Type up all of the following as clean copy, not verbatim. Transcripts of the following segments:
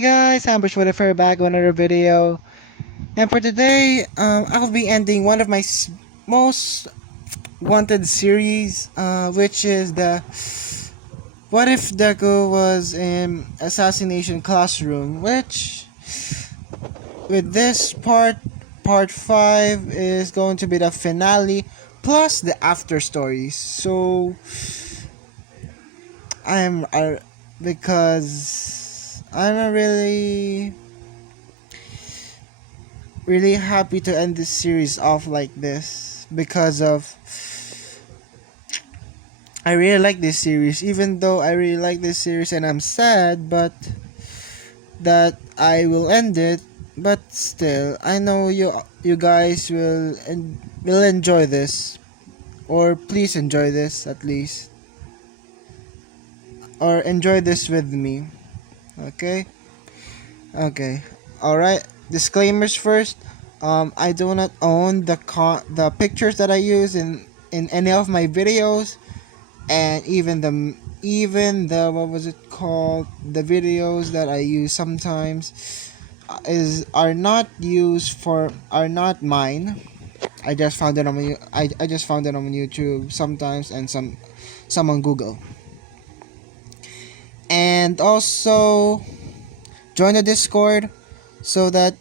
guys, I'm Bush with a fair back with another video. And for today, I'll be ending one of my most wanted series, which is the What If Deku was in Assassination Classroom, which with this part 5 is going to be the finale plus the after stories. So because I'm really happy to end this series off like this because of I really like this series, even though I really like this series and I'm sad but that I will end it. But still, I know you guys will enjoy this, or please enjoy this at least, or enjoy this with me. Okay. Okay. All right. Disclaimers first. I do not own the pictures that I use in any of my videos, and even the what was it called? The videos that I use sometimes are not mine. I just found it on YouTube sometimes and some on Google. And also join the Discord so that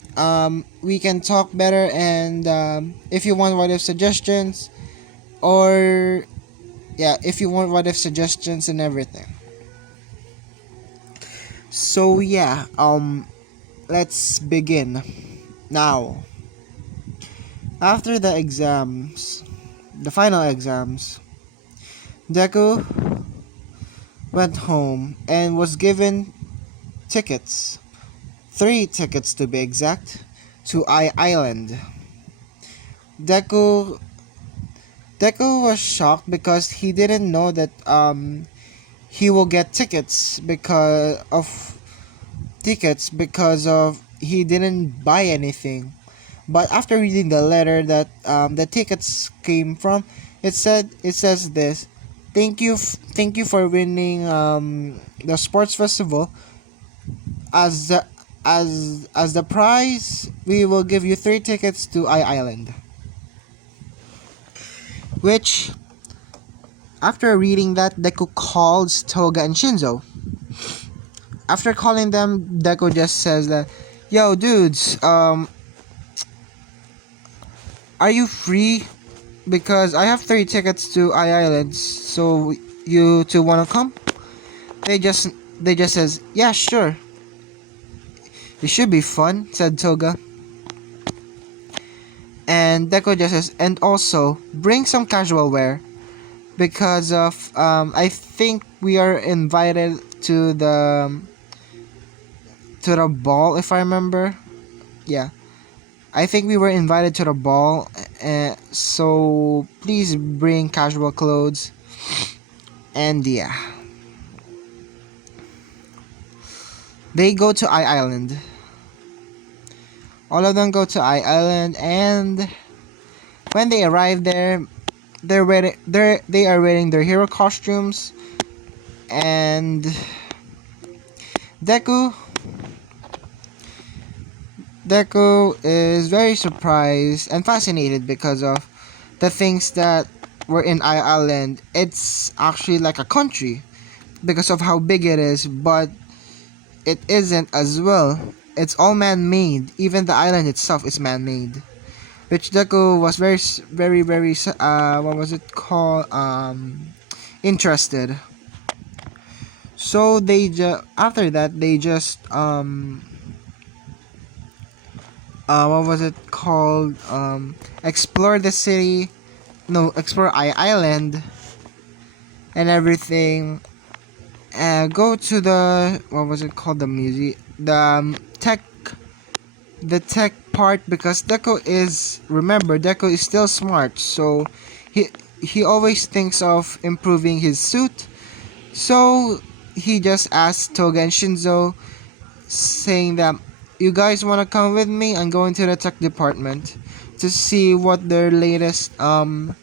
we can talk better, and if you want what if suggestions, or yeah, if you want what if suggestions and everything. So yeah, let's begin now. After the final exams, Deku went home and was given tickets, 3 tickets to be exact, to Island. Deku Deku was shocked because he didn't know that he will get tickets because he didn't buy anything. But after reading the letter that the tickets came from, it says this: thank you for winning the sports festival. As the prize, we will give you 3 tickets to Island. Which, after reading that, Deku calls Toga and Shinzo. After calling them, Deku just says that, "Yo, dudes, are you free? Because I have 3 tickets to Island. So you two wanna come?" They just says, "Yeah, sure. It should be fun," said Toga. And Deku just says, "And also bring some casual wear, because of I think we are invited to the ball, if I remember. Yeah, I think we were invited to the ball, so please bring casual clothes." And yeah, they go to Island. All of them go to Island, and when they arrive there, they are wearing their hero costumes, and Deku Deku is very surprised and fascinated because of the things that were in Island. It's actually like a country because of how big it is, but it isn't as well. It's all man-made. Even the island itself is man-made. Which Deku was very what was it called? Interested. So after that they just what was it called? Explore the city. No, explore Island and everything. Go to the what was it called? The museum, the tech part, because Deku is still smart, so he always thinks of improving his suit. So he just asked Toga and Shinzo, saying that, "You guys want to come with me? I'm going to the tech department to see what their latest to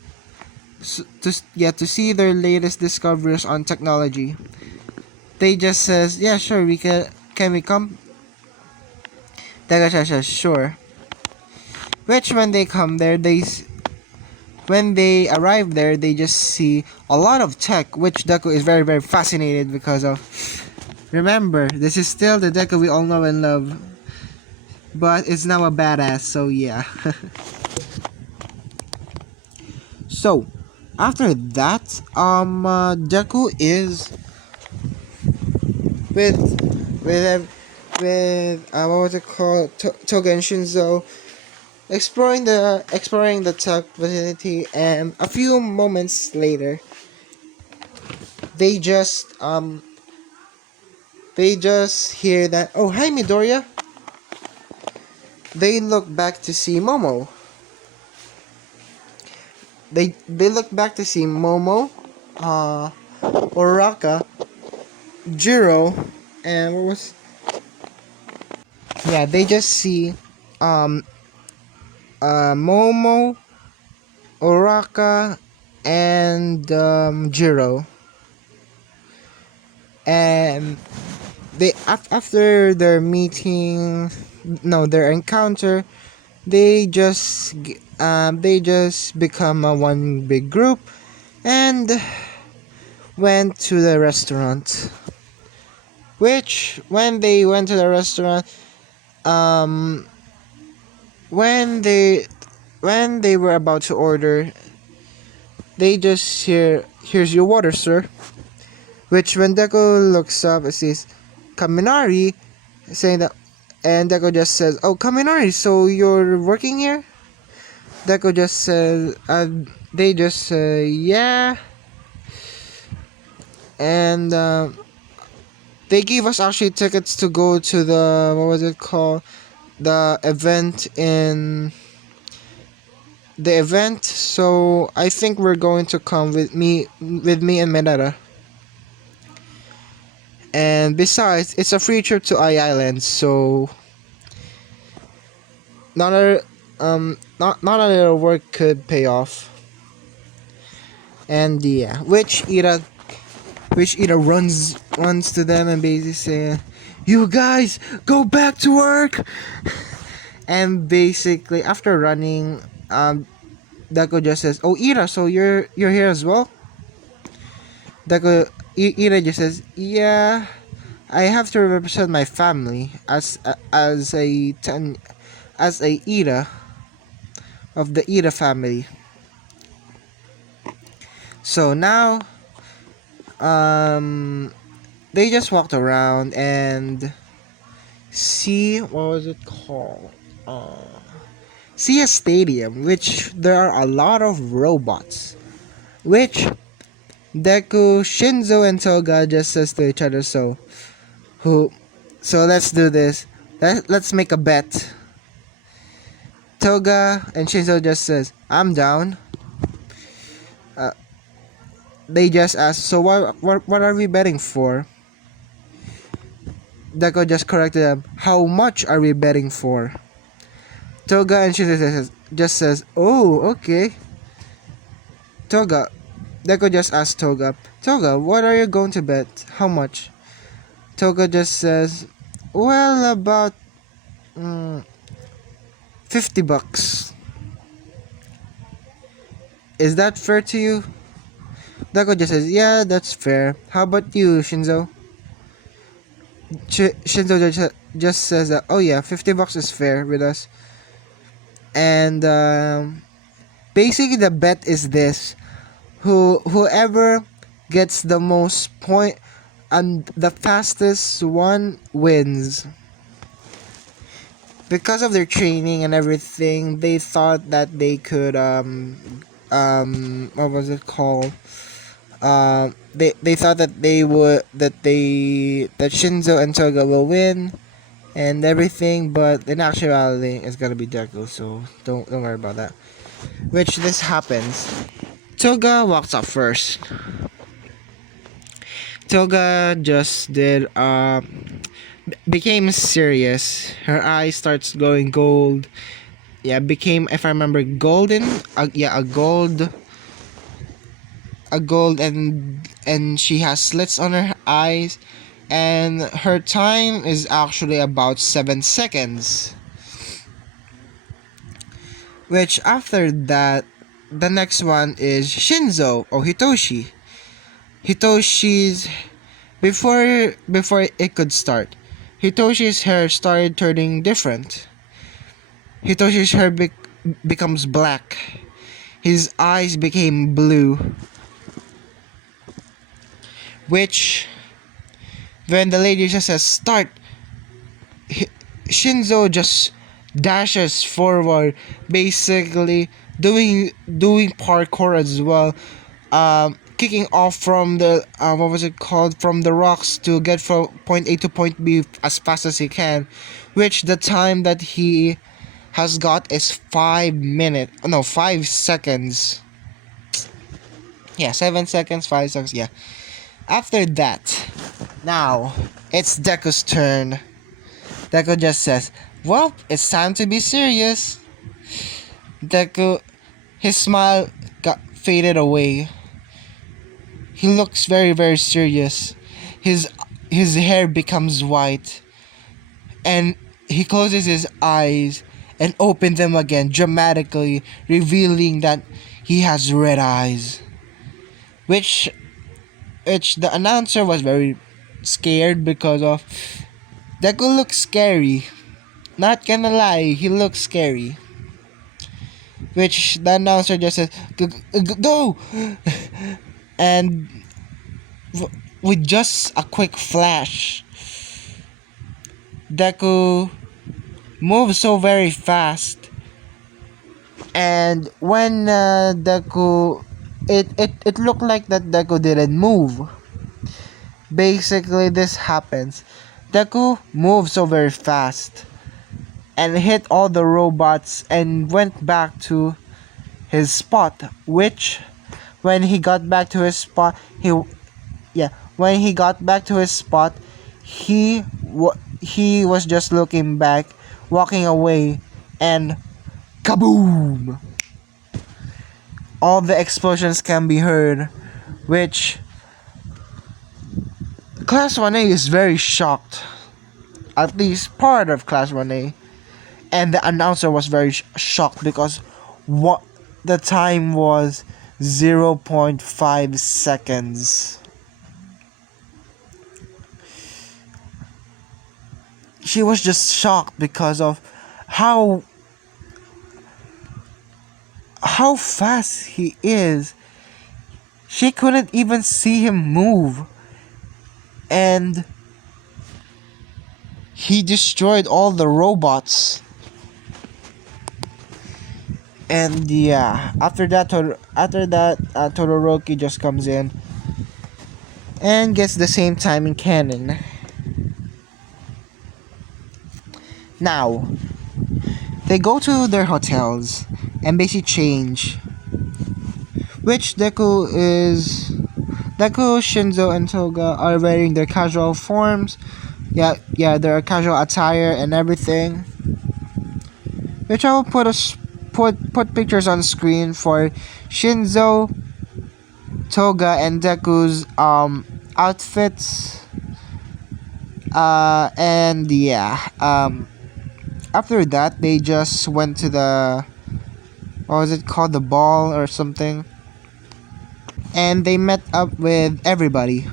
see their latest discoveries on technology." They just says, "Yeah, sure, we can we come?" Deku says sure. Which when they come there, when they arrive there, they just see a lot of tech, which Deku is very very fascinated because of. Remember, this is still the Deku we all know and love, but it's now a badass. So yeah. So after that, Deku is with with what was it called, Toga and Shinzo, exploring the tech vicinity, and a few moments later, they just hear that, oh hi Midoriya. They look back to see Momo. They look back to see Momo, Oraka, Jiro, and what was, yeah, they just see um Momo, Oraka, and Jiro. And they after their meeting, no, their encounter, they just become a one big group and went to the restaurant. Which when they went to the restaurant, um, when they were about to order, they just here's your water, sir. Which when Deku looks up, it says Kaminari, saying that, and Deku just says, "Oh, Kaminari, so you're working here?" Deku just says, they just say, "Yeah," and they gave us actually tickets to go to the, what was it called, the event in the event. So I think we're going to come with me and Menara. And besides, it's a free trip to Island, so not a little work could pay off. And yeah, which Ira runs to them and basically say, "You guys go back to work." And basically after running, Deku just says, "Oh Ira, so you're here as well?" Ira just says, "Yeah, I have to represent my family as a Ira of the Ira family." So now, they just walked around and see, what was it called? See a stadium, which there are a lot of robots, which Deku, Shinzo, and Toga just says to each other, so let's do this. Let's make a bet. Toga and Shinzo just says, "I'm down." They just ask, "So what are we betting for?" Deku just corrected them, "How much are we betting for?" Toga and Shinzo just says, "Oh, okay." Toga, Deku just asked Toga, "What are you going to bet? How much?" Toga just says, "Well, about $50. Is that fair to you?" Deku just says, "Yeah, that's fair. How about you, Shinzo?" Shinzo just says that, "Oh yeah, $50 is fair with us." And basically the bet is this: whoever gets the most point and the fastest one wins. Because of their training and everything, they thought that they could what was it called? They thought that that Shinzo and Toga will win and everything, but in actuality it's gonna be Deku, so don't worry about that. Which this happens. Toga walks up first. Toga just did became serious. Her eye starts going gold. Yeah, became, if I remember, golden. Yeah, a gold, and she has slits on her eyes, and her time is actually about 7 seconds. Which after that, the next one is Shinzo or Hitoshi. Hitoshi's before it could start, Hitoshi's hair started turning different. Hitoshi's hair becomes black. His eyes became blue. Which, when the lady just says start, Shinzo just dashes forward, basically doing parkour as well, kicking off from the what was it called, from the rocks to get from point A to point B as fast as he can, which the time that he has got is 5 seconds. Yeah, 7 seconds, 5 seconds. Yeah. After that, now it's Deku's turn. Deku just says, "Well, it's time to be serious." Deku, his smile got faded away. He looks very, very serious. His his hair becomes white, and he closes his eyes and opens them again, dramatically revealing that he has red eyes. Which the announcer was very scared because of Deku looks scary. Not gonna lie, he looks scary. Which the announcer just says, Go! And with just a quick flash, Deku moves so very fast. And when Deku, it looked like that Deku didn't move. Basically, this happens. Deku moved so very fast and hit all the robots and went back to his spot, which when he got back to his spot, when he got back to his spot, he was just looking back, walking away, and kaboom! All the explosions can be heard, which Class 1A is very shocked. At least part of Class 1A. And the announcer was very shocked because what the time was 0.5 seconds. She was just shocked because of how fast he is. She couldn't even see him move. And he destroyed all the robots. And yeah, after that Todoroki just comes in and gets the same time in canon. Now, they go to their hotels and basically change. Which Deku, Shinzo, and Toga are wearing their casual forms. Yeah, their casual attire and everything. Which I will put pictures on screen for Shinzo, Toga, and Deku's outfits. And yeah, after that they just went to the, what was it called, the ball or something, and they met up with everybody.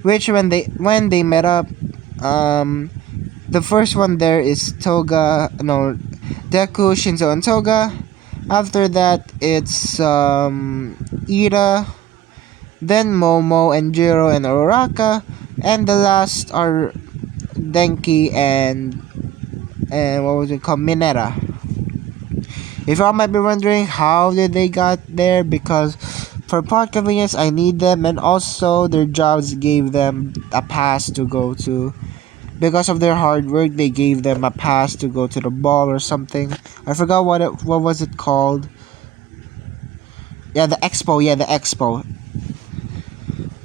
Which when they met up, the first one there is Deku, Shinzo, and Toga. After that, it's Ira, then Momo and Jiro and Uraraka, and the last are Denki and what was it called, Mineta. If y'all might be wondering how did they got there, because for plot convenience I need them, and also their jobs gave them a pass to go to. Because of their hard work, they gave them a pass to go to the ball or something. I forgot what was it called. Yeah, the expo. Yeah, the expo.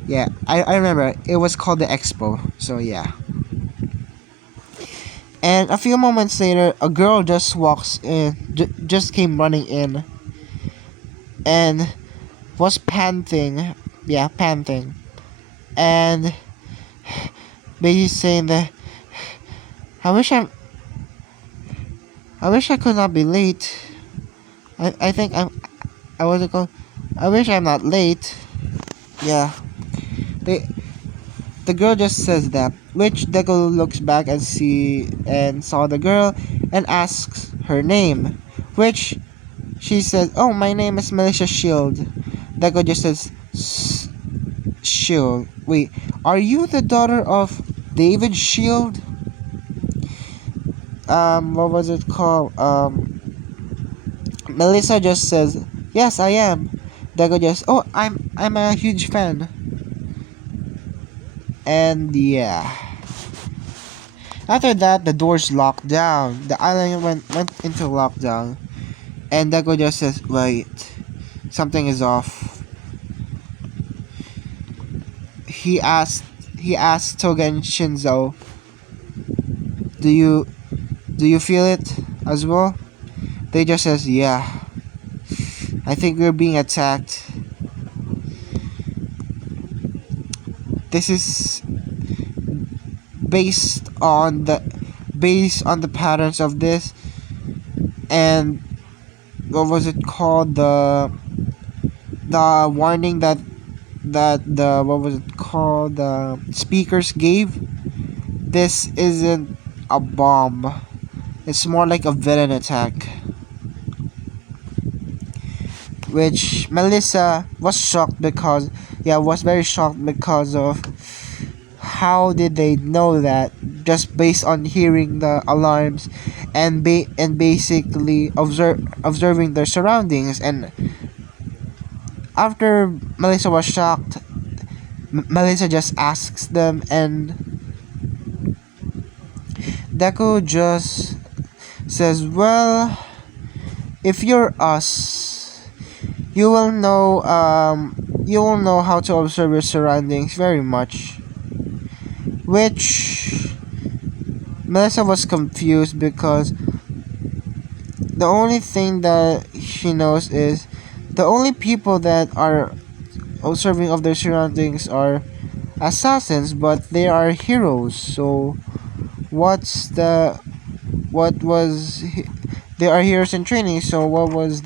Yeah, I remember. It was called the expo. So yeah. And a few moments later, a girl just walks in. Just came running in. And was panting. Yeah, panting. And basically saying that, I I wish I could not be late. I think I was it called? I wish I'm not late. Yeah. They the girl just says that, which Deku looks back and saw the girl and asks her name, which she says, "Oh, my name is Militia Shield." Deku just says, Shield. Wait, are you the daughter of David Shield? What was it called? Melissa just says, "Yes, I am." Deku just, "Oh, I'm a huge fan." And yeah. After that, the doors locked down. The island went into lockdown. And Deku just says, "Wait, something is off." He asked he asked Toga and Shinzo, "Do you do you feel it as well?" They just says, "Yeah. I think we're being attacked." This is based on the patterns of this, and what was it called, the warning that the what was it called, the speakers gave. This isn't a bomb. It's more like a villain attack. Which Melissa was shocked because, yeah, was very shocked because of how did they know that, just based on hearing the alarms and basically observing their surroundings. And after Melissa was shocked, Melissa just asks them, and Deku just says, "Well, if you're us, you will know how to observe your surroundings very much." Which Melissa was confused because the only thing that she knows is the only people that are observing of their surroundings are assassins, but they are heroes. So what's the what was he- they are heroes in training, so what was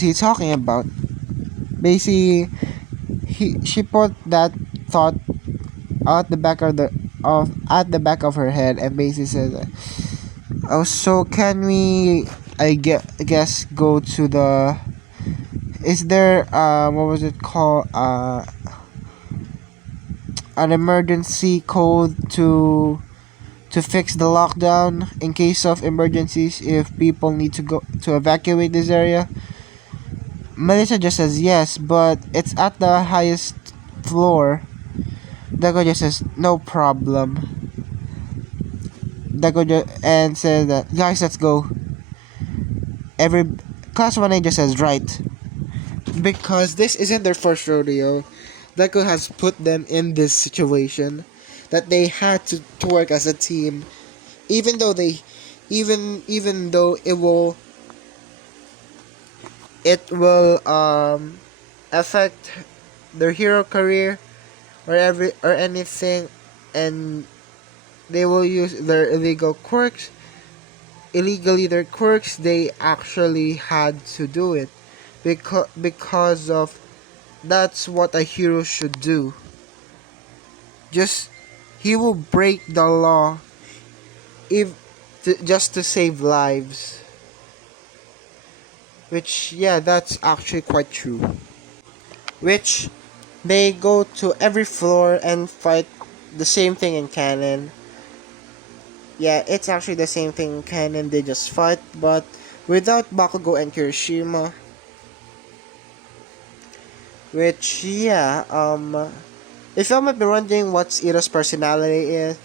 he talking about? Basically, she put that thought at the back of her head, and basically said, "Oh, so can we, I guess, go to the, is there what was it called, an emergency code to fix the lockdown in case of emergencies if people need to go to evacuate this area?" Melissa just says yes, but it's at the highest floor. Deku just says, "No problem." And says that, "Guys, let's go." Every class 1A just says right. Because this isn't their first rodeo. Deku has put them in this situation that they had to work as a team, even though even though it will affect their hero career or anything, and they will use their their quirks. They actually had to do it because of, that's what a hero should do. Just, he will break the law if just to save lives. Which, yeah, that's actually quite true. Which, they go to every floor and fight the same thing in canon. Yeah, it's actually the same thing in canon. They just fight, but without Bakugo and Kirishima. Which, yeah, if you might be wondering what Ira's personality is,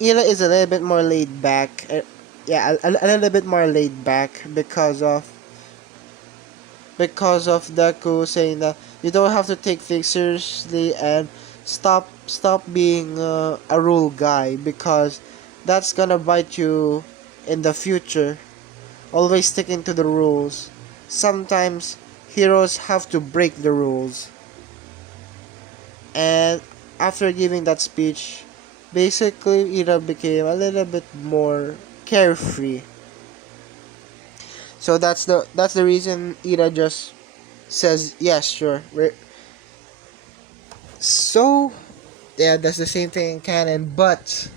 Ira is a little bit more laid back. Yeah, a little bit more laid back because of Deku saying that you don't have to take things seriously and stop being a rule guy, because that's gonna bite you in the future. Always sticking to the rules. Sometimes heroes have to break the rules. And after giving that speech, basically Ira became a little bit more carefree. So that's the reason Ida just says yes, sure. So yeah, that's the same thing in canon. But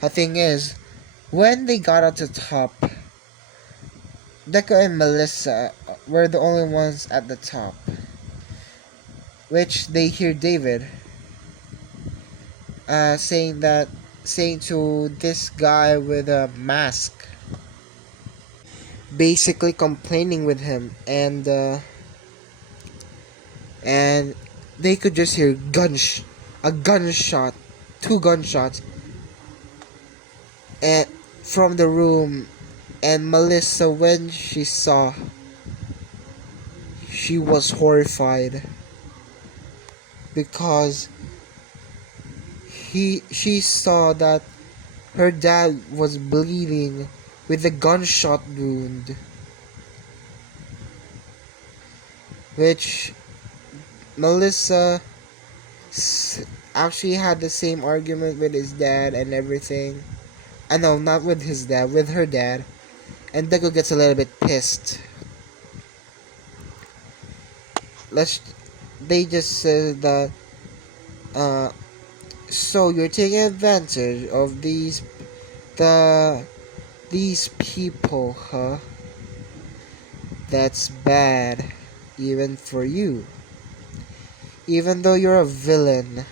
the thing is, when they got up to top, Deku and Melissa were the only ones at the top. Which they hear David saying to this guy with a mask, basically complaining with him, and they could just hear a gunshot, two gunshots, and from the room. And Melissa, when she saw, she was horrified because she saw that her dad was bleeding with a gunshot wound, which Melissa actually had the same argument with his dad and everything. I know, not with his dad, with her dad. And Deku gets a little bit pissed. They just said that, so you're taking advantage of these people, huh? That's bad, even for you. Even though you're a villain,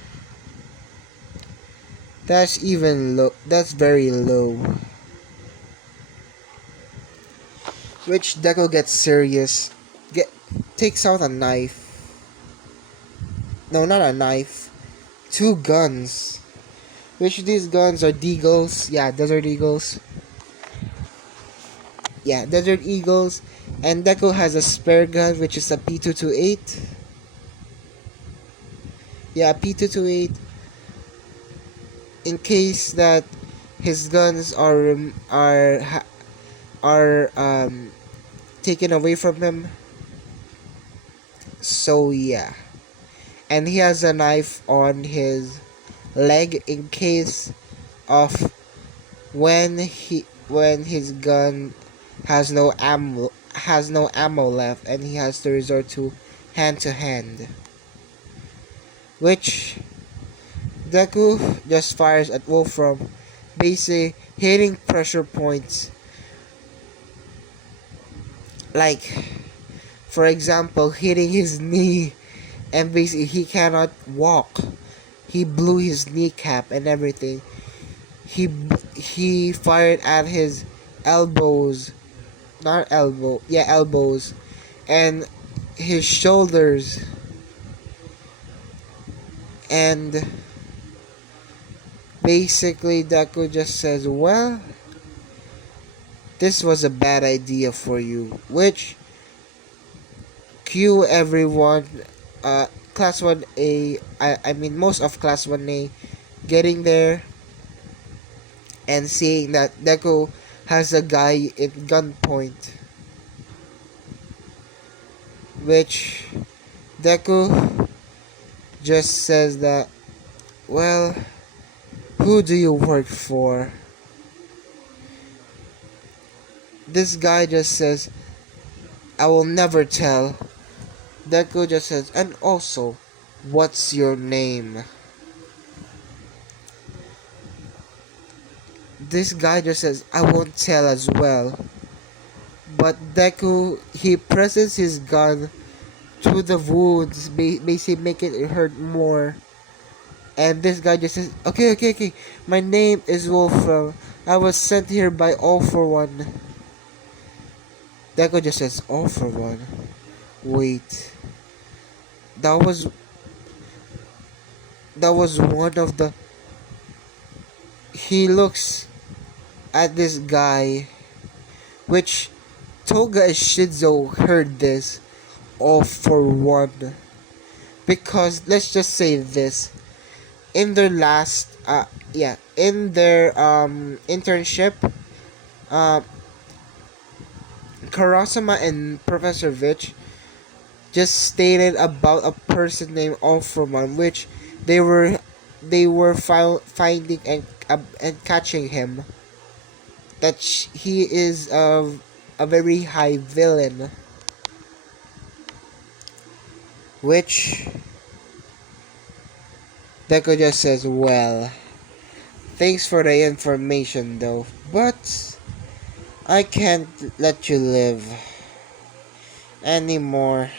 that's even low. That's very low. Which Deku gets serious. Takes out a knife. No, not a knife. Two guns. Which these guns are Deagles. Yeah, Desert Eagles. Yeah, Desert Eagles. And Deku has a spare gun, which is a P228. Yeah, P228. In case that his guns are taken away from him. So yeah, and he has a knife on his leg in case of when his gun has no ammo left, and he has to resort to hand, which Deku just fires at Wolfram, basically hitting pressure points. Like, for example, hitting his knee, and basically he cannot walk. He blew his kneecap and everything. He fired at his elbows, not elbow, yeah, elbows, and his shoulders, and basically Deku just says, well, this was a bad idea for you, which cue everyone, class 1A, I mean most of class 1A getting there and seeing that Deku has a guy in gunpoint, which Deku just says that, well, who do you work for? This guy just says, I will never tell. Deku just says, and also, what's your name? This guy just says, I won't tell as well. But Deku, he presses his gun to the wounds, basically making it hurt more. And this guy just says, okay. My name is Wolfram. I was sent here by All For One. Deku just says, All For One. Wait. That was one of the... He looks at this guy, which Toga and Shizuo heard this, All For One. Because, let's just say this. In their last, in their internship, Karasama and Professor Vich just stated about a person named Ultraman, which they were finding and catching him. that he is a very high villain, which Deku just says, well, thanks for the information though, but I can't let you live anymore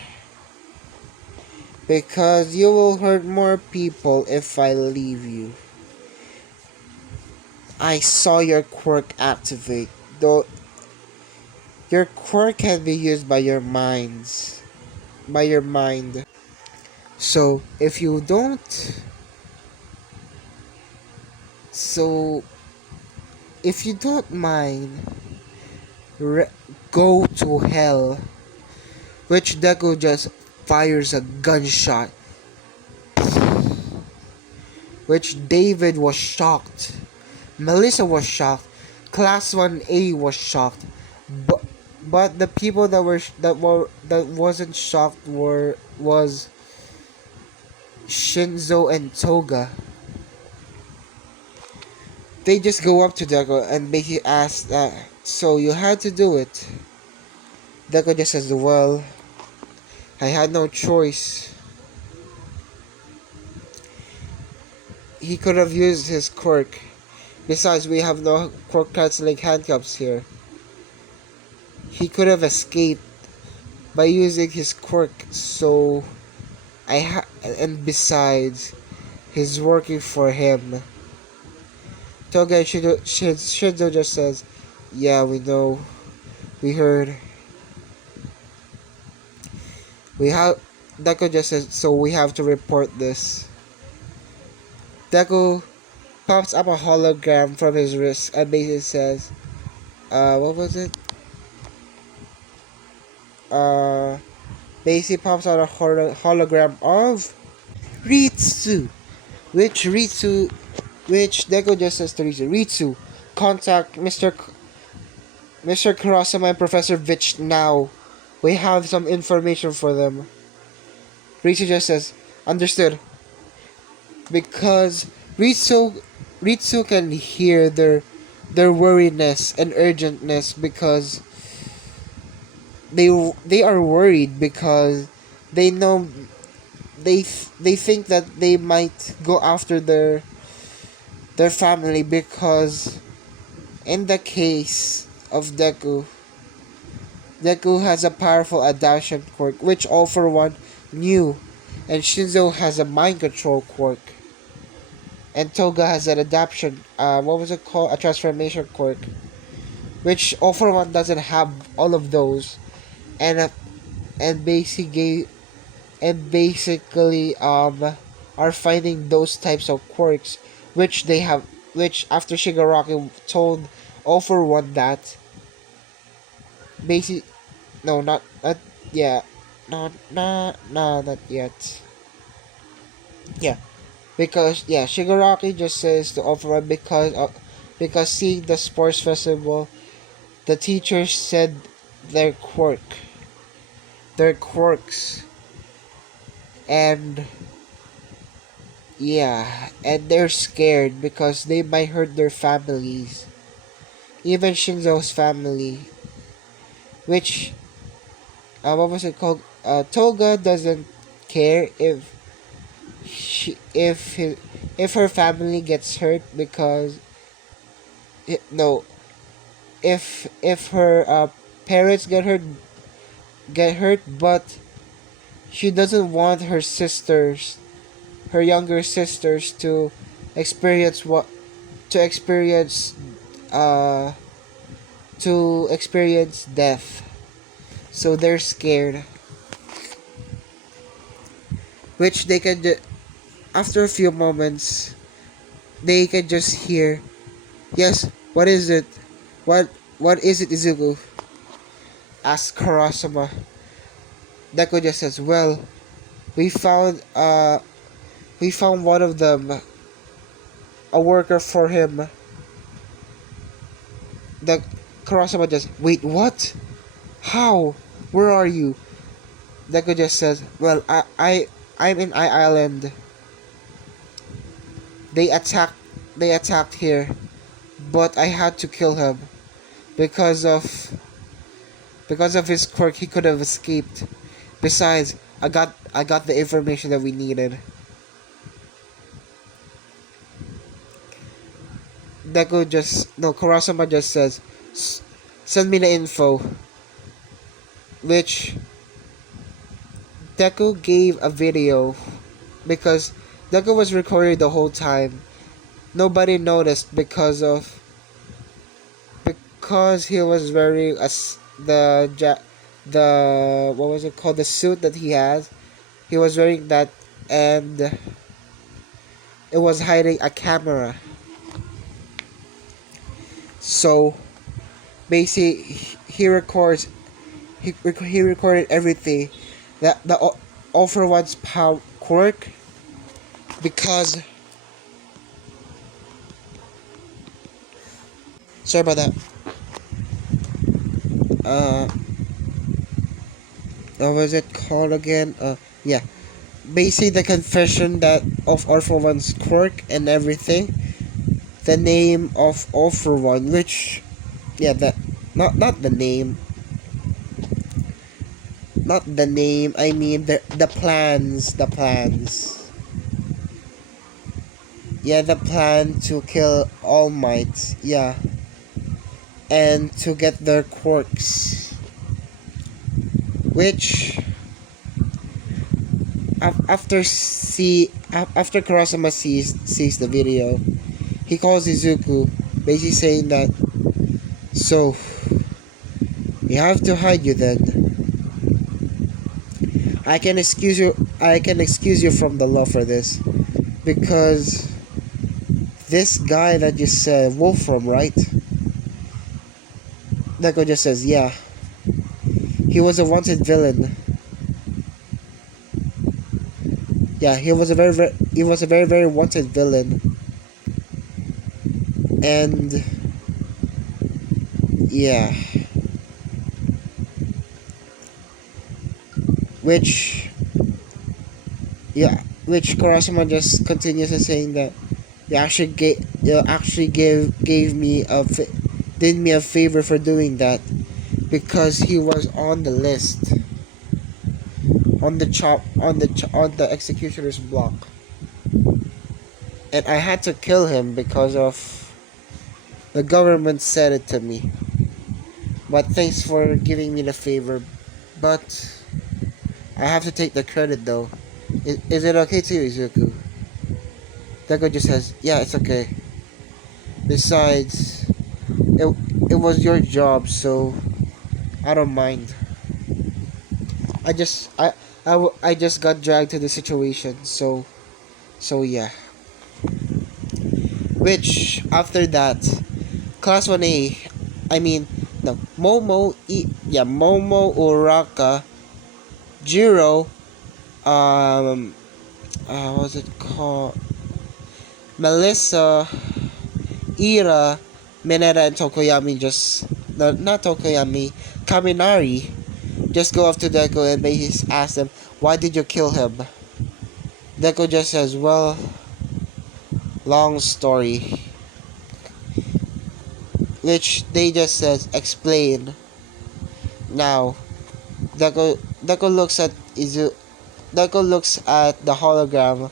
because you will hurt more people if I leave you. I saw your quirk activate, though your quirk can be used by your minds. By your mind. So if you don't so if you don't mind, re- go to hell. Which Deku just fires a gunshot. Which David was shocked. Melissa was shocked. Class 1A was shocked. But the people that wasn't shocked was Shinzo and Toga. They just go up to Deku and basically ask, so you had to do it. Deku just says, well, I had no choice. He could have used his quirk. Besides, we have no quirk canceling handcuffs here. He could have escaped by using his quirk, so and besides, he's working for him. Toga and Shinzo just says, yeah, we know. We heard. We have Deku just says, so we have to report this. Deku pops up a hologram from his wrist and basically says, what was it? Basically pops out a hologram of Ritsu. Which Deku just says to Ritsu, contact Mr. Kurosama and Professor Vich now. We have some information for them. Ritsu just says, understood. Because Ritsu can hear their worriedness and urgentness because they are worried because they know they think that they might go after their family because in the case of Deku has a powerful adaptation quirk which All For One knew, and Shinzo has a mind control quirk, and Toga has an adaptation what was it called, a transformation quirk, which All For One doesn't have all of those, and and basically are finding those types of quirks which after Shigaraki told All For One that basic no not yeah not yet, yeah, because Shigaraki just says to All For One because seeing the sports festival, the teachers said their quirks, and and they're scared because they might hurt their families, even Shinzo's family, which what was it called? Toga doesn't care if her family gets hurt because no, if her parents get hurt, but she doesn't want her younger sisters to experience what to experience uh to experience death, so they're scared, which they can after a few moments they can just hear, yes, what is it, what is it, Izuku asks Karasuma. Deku just says, well, we found one of them, a worker for him. The Kurosama just, wait, what? How? Where are you? Deku just says, well, I'm in Island. They attacked here, but I had to kill him. because of his quirk. He could have escaped. Besides, I got the information that we needed. Deku just no Kurasama just says, send me the info, which Deku gave a video because Deku was recording the whole time. Nobody noticed because he was wearing the what was it called, the suit that he has. He was wearing that, and it was hiding a camera. So basically, he recorded everything that the all for one's power quirk, because sorry about that. Uh, what was it called again? Yeah. Basically, the confession that of All for One's quirk and everything. The name of All for One, which, yeah, that not the name. Not the name. I mean the plans. The plans. Yeah, the plan to kill All Might. Yeah, and to get their quirks, which after Kurasama sees the video, he calls Izuku, basically saying that, so you have to hide you then. I can excuse you from the law for this, because this guy that you said Wolfram, right? Neko just says, yeah. He was a wanted villain. Yeah, he was a very wanted villain. And yeah. Which Kurasama just continues to saying that you actually gave me did me a favor for doing that, because he was on the list, on the executioner's block, and I had to kill him because of the government said it to me. But thanks for giving me the favor, but I have to take the credit though. Is it okay to you, Izuku? Deku just says, yeah, it's okay. Besides, it was your job, so I don't mind. I just got dragged to the situation, so yeah. Which after that, class 1A, I mean no, Momo, Uraka, Jiro, what was it called? Melissa, Ira, Mineta, and Tokoyami not Tokoyami, Kaminari just go up to Deku and basically ask them, why did you kill him? Deku just says, well, long story. Which they just says, explain. Now, Deku looks at the hologram,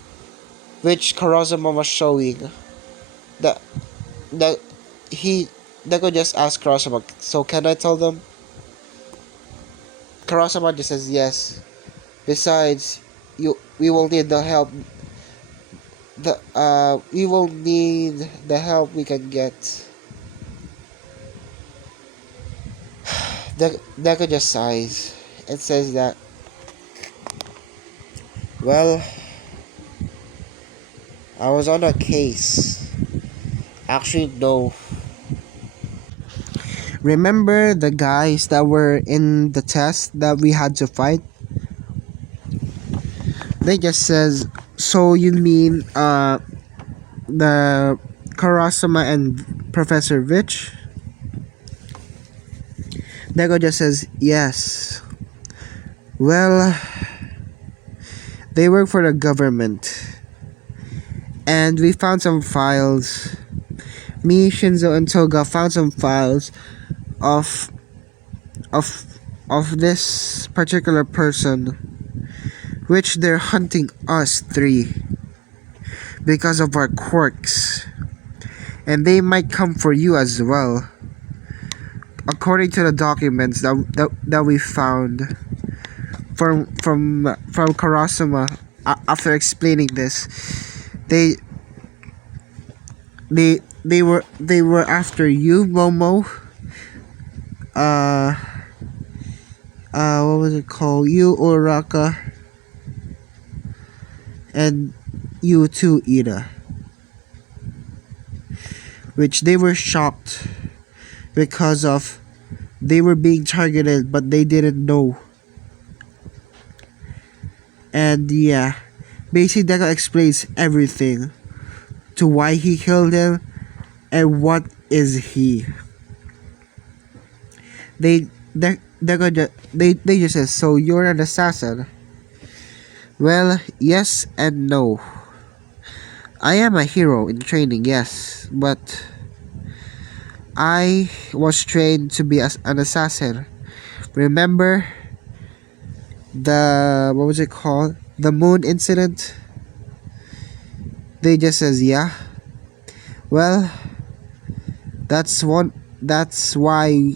which Kurosama was showing. Deku just asked Kurosama, so can I tell them? Kurosama just says yes. Besides, we will need the help. We will need the help we can get. Deku just sighs and says that, well, I was on a case. Actually, no. Remember the guys that were in the test that we had to fight? They just says, so you mean the Kurosama and Professor Vich? Deku just says, yes. Well, they work for the government. And we found some files. Me, Shinzo, and Toga found some files of of of this particular person, which they're hunting us three because of our quirks, and they might come for you as well, according to the documents that we found from Karasuma. After explaining this, they they were after you, Momo. uh what was it called, you, Uraka, and you too, Ida, which they were shocked because of they were being targeted but they didn't know. And yeah, basically Deku explains everything to why he killed him and what is he. They just says, so you're an assassin? Well, yes and no. I am a hero in training, yes, but I was trained to be an assassin. Remember the, what was it called, the moon incident? They just says, yeah. Well, that's why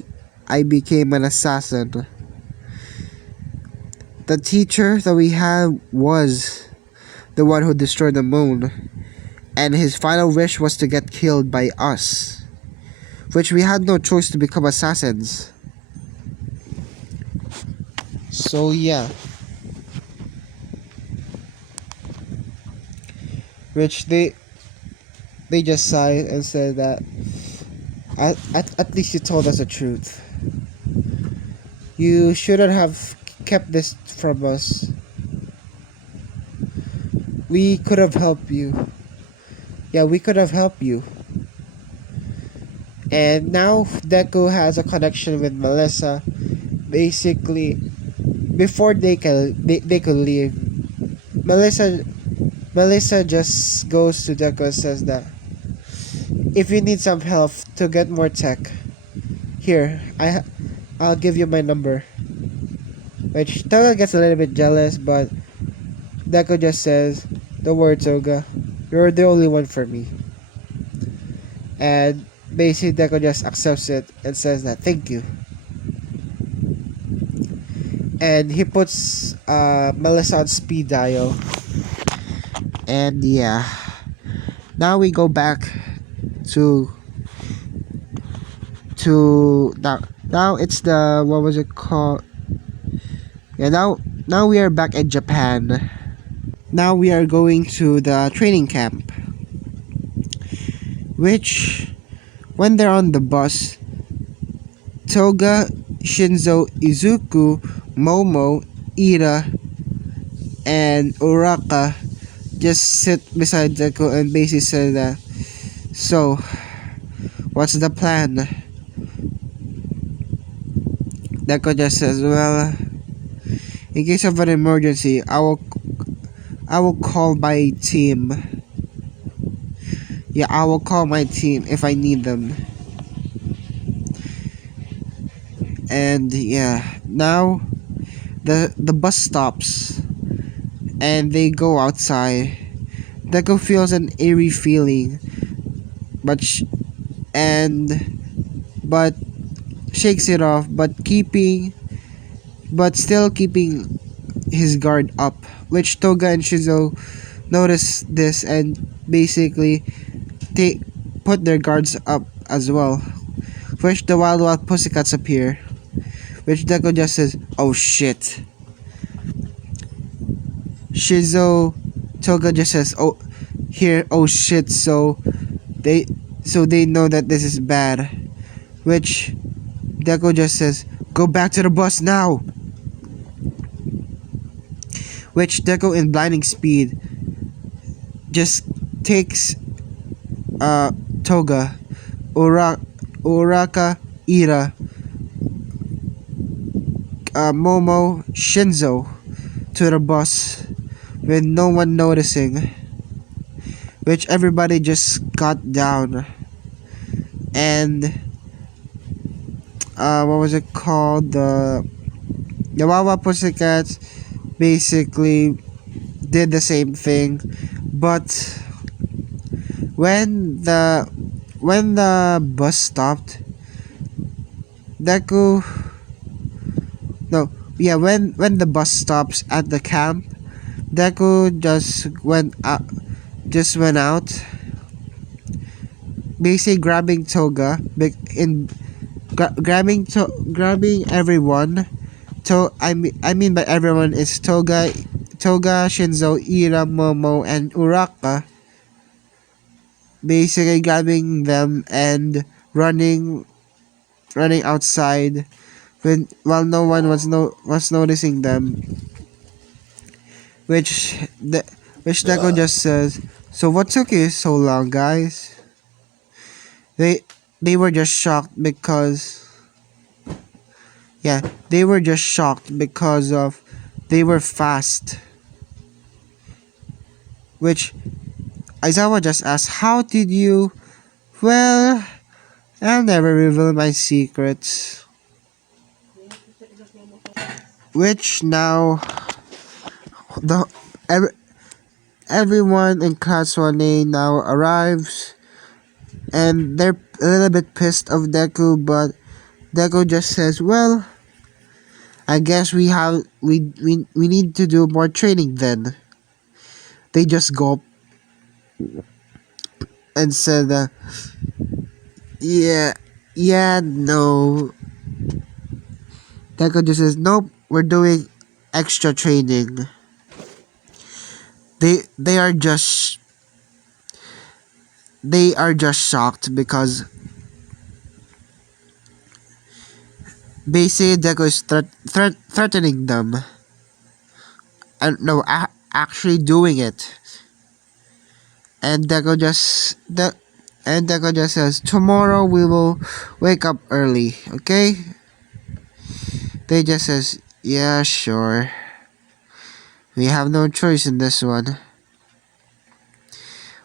I became an assassin. The teacher that we had was the one who destroyed the moon, and his final wish was to get killed by us, which we had no choice to become assassins. So yeah, which they just sighed and said that at least you told us the truth. You shouldn't have kept this from us. We could have helped you. Yeah, we could have helped you. And now Deku has a connection with Melissa. Basically, before they could leave, Melissa just goes to Deku and says that if you need some help to get more tech, here, I'll give you my number. Which Toga gets a little bit jealous, but Deku just says, don't worry, Toga, you're the only one for me. And basically Deku just accepts it and says that thank you. And he puts Melissa on speed dial. And yeah, now we go back to now it's the, what was it called, yeah, now we are back in Japan. Now we are going to the training camp, which when they're on the bus, Toga, Shinzo, Izuku, Momo, Ira, and Uraka just sit beside Deku and basically say that, so what's the plan? Deku just says, well, in case of an emergency, I will call my team. Yeah, I will call my team if I need them. And yeah, now the bus stops and they go outside. Deku feels an eerie feeling, but shakes it off, but still keeping his guard up, which Toga and Shizo notice this and basically they put their guards up as well, which the wild pussycats appear, which Deku just says, oh shit. Shizo, Toga just says, oh shit, so they know that this is bad, which Deku just says, go back to the bus now, which Deku in blinding speed just takes Toga, Uraka, Ira, Momo, Shinzo to the bus with no one noticing, which everybody just got down. And what was it called? The Wawa Pussycats basically did the same thing, but when the when the bus stopped, Deku no yeah when the bus stops at the camp, Deku just went out, basically grabbing Toga, grabbing everyone. I mean by everyone is Toga, Shinzo, Ira, Momo, and Uraka. Basically grabbing them and running outside while no one was noticing them, which the which Deco just says, "So what took you so long, guys?" They they were just shocked because yeah, they were just shocked because of they were fast. Which Aizawa just asked, "How did you?" Well, I'll never reveal my secrets. Which now the every, everyone in Class 1A now arrives, and they're a little bit pissed of Deku, but Deku just says, "Well, I guess we need to do more training then." They just go and said, "Yeah, yeah, no." Deku just says, "Nope, we're doing extra training." They are just shocked because basically Deku is threatening them, and no, actually doing it. And Deku just says, "Tomorrow we will wake up early, okay?" They just says, "Yeah, sure. We have no choice in this one."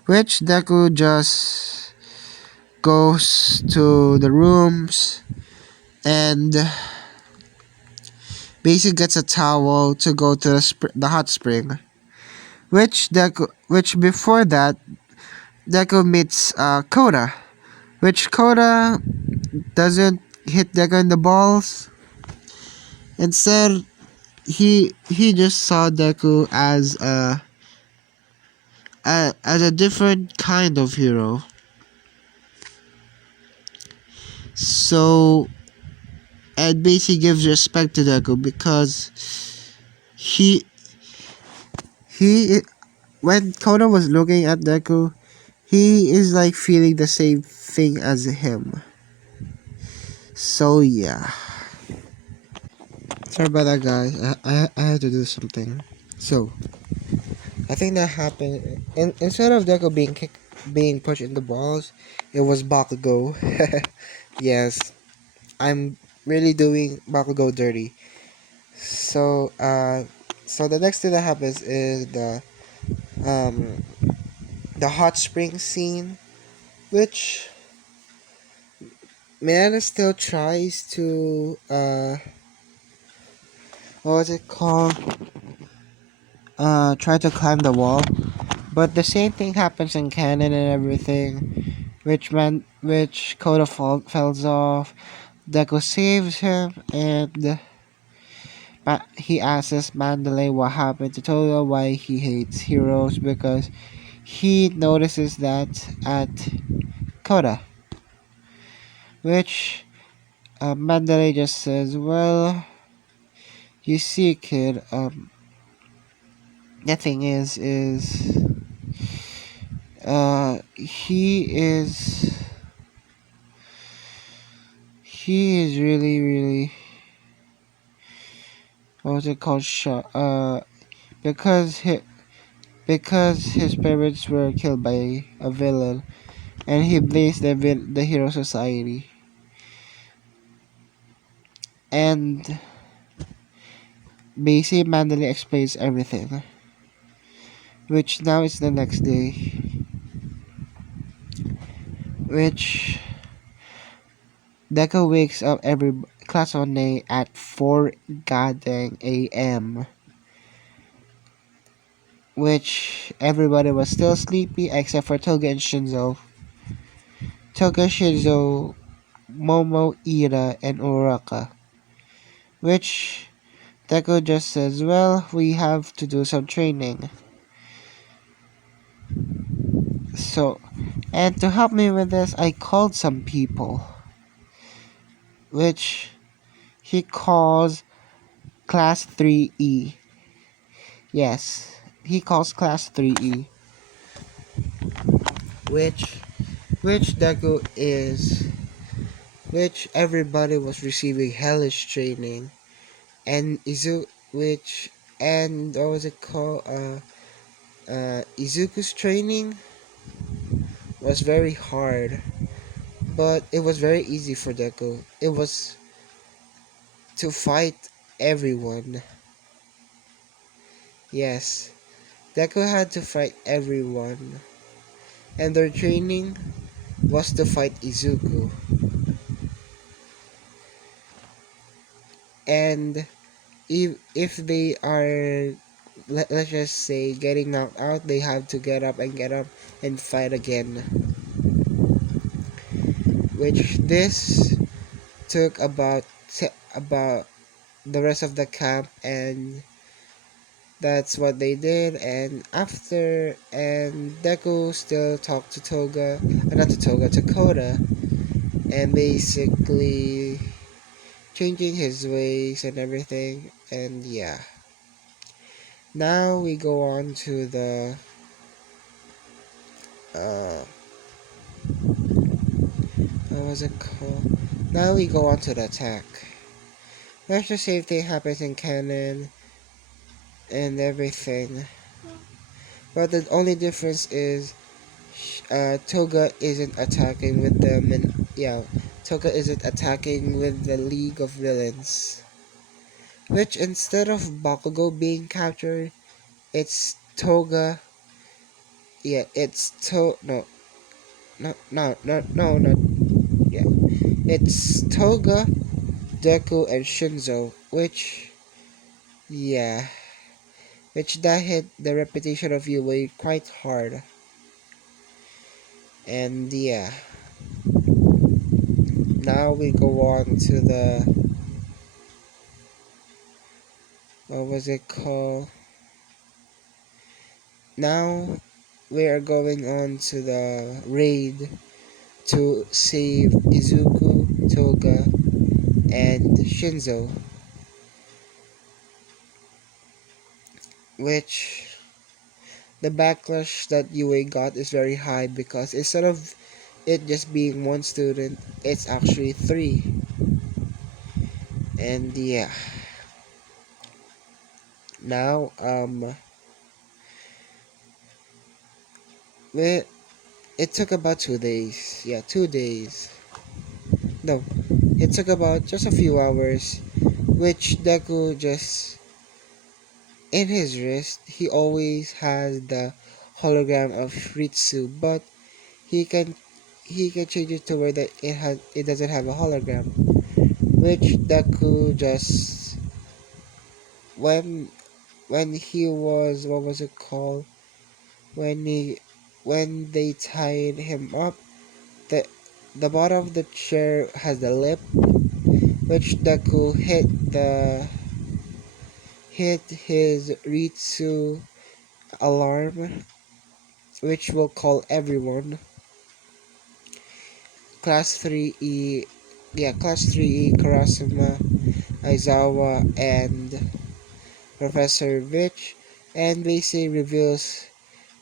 Which Deku just goes to the rooms and basically gets a towel to go to the hot spring. Which before that, Deku meets Koda. Which Koda doesn't hit Deku in the balls. Instead, he just saw Deku as a different kind of hero. So, and basically gives respect to Deku because he he when Koda was looking at Deku, he is like feeling the same thing as him. So yeah. Sorry about that, guys. I had to do something. So I think that happened. Instead of Deku being pushed in the balls, it was Bakugo. Yes, I'm really doing Bakugo dirty. So so the next thing that happens is um the hot spring scene, which Miranda still tries to what was it called? Try to climb the wall. But the same thing happens in canon and everything. Which Koda falls off. Deku saves him, and he asks Mandalay what happened to Toga, why he hates heroes, because he notices that at Koda. Which Mandalay just says, "Well, you see, kid. The thing is, he is." He is really what was it called because his parents were killed by a villain, and he blames the hero society, and basically Mandalay explains everything, which now is the next day, which Deku wakes up every class on day at 4 goddamn a.m., which everybody was still sleepy except for Toga and Shinzo. Toga, Shinzo, Momo, Ira, and Uraka, which Deku just says, well, we have to do some training. So, and to help me with this, I called some people, which he calls Class 3E. Yes, he calls Class 3E, which which Deku is, which everybody was receiving hellish training, and which, and what was it called? Izuku's training was very hard, but it was very easy for Deku. It was to fight everyone. Yes, Deku had to fight everyone, and their training was to fight Izuku. And if they are, let's just say, getting knocked out, they have to get up and fight again. Which this took about the rest of the camp, and that's what they did. And after, and Deku still talked to Toga, not to Toga, to Koda, and basically changing his ways and everything. And yeah, now we go on to the uh what was it called? Now we go on to the attack. Let's just say if they happens in canon and everything. But the only difference is Toga isn't attacking with them, and yeah, Toga isn't attacking with the League of Villains. Which, instead of Bakugo being captured, it's Toga. Yeah, it's no, no, yeah, it's Toga, Deku, and Shinzo. Yeah, which that hit the reputation of UA quite hard. And yeah, now we go on to the, what was it called? Now we are going on to the raid to save Izuku, Toga, and Shinzo, which the backlash that UA got is very high because instead of it just being one student, it's actually three. And yeah, now it, it took about 2 days. Yeah, 2 days. No, it took about just a few hours, which Deku just, in his wrist, he always has the hologram of Ritsu, but he can he can change it to where that it doesn't have a hologram, which Deku just, when he was, what was it called, when he when they tied him up, the bottom of the chair has the lip, which Deku hit his Ritsu alarm, which will call everyone. Class 3E, yeah, Class 3E, Karasuma, Aizawa, and Professor Vich, and basically reveals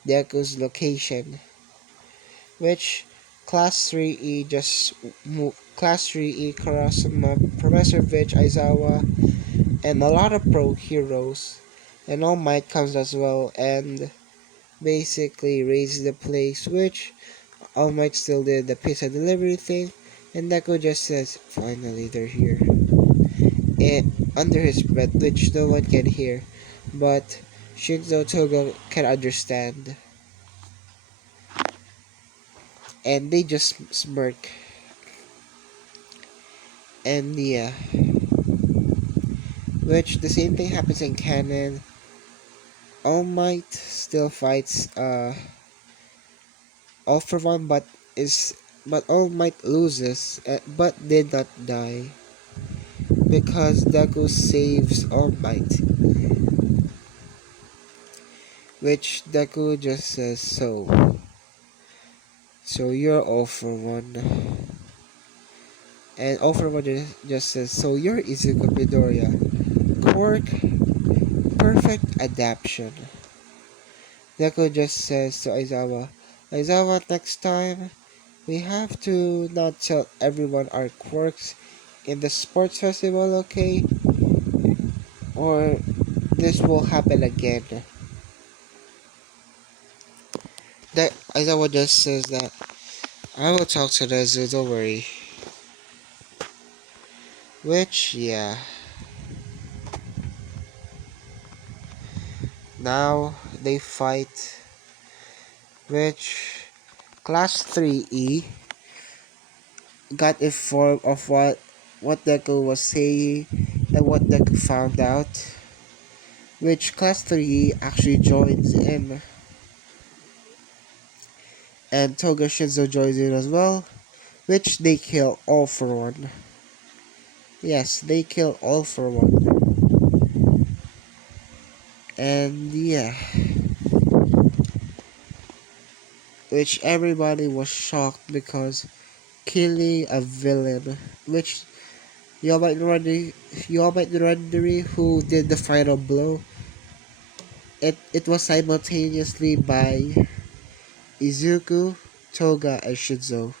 Deku's location, which Class 3E just move. Class 3E, Karasuma, Professor Vich, Aizawa, and a lot of pro heroes, and All Might comes as well, and basically raised the place, which All Might still did the pizza delivery thing, and Deku just says, finally they're here. And under his breath, which no one can hear, but Shinzo Toga can understand. And they just smirk. And yeah, which the same thing happens in canon. All Might still fights All for One, but All Might loses, but did not die because Deku saves All Might, which Deku just says so you're All for One, and All for One just says so you're Izuku Midoriya. Quirk, perfect adaptation. Deku just says to Aizawa, next time we have to not tell everyone our quirks in the sports festival, okay? Or this will happen again. That Aizawa just says that I will talk to Nezu, don't worry. Which, yeah. Now they fight. Which Class 3E got informed of what Deku was saying and what Deku found out. Which Class 3E actually joins in. And Toga Shinzo joins in as well. Which they kill All for One. Yes, they kill All for One. And yeah. Which everybody was shocked because killing a villain. Which you all might wonder who did the final blow. It was simultaneously by Izuku, Toga, and Shinzo.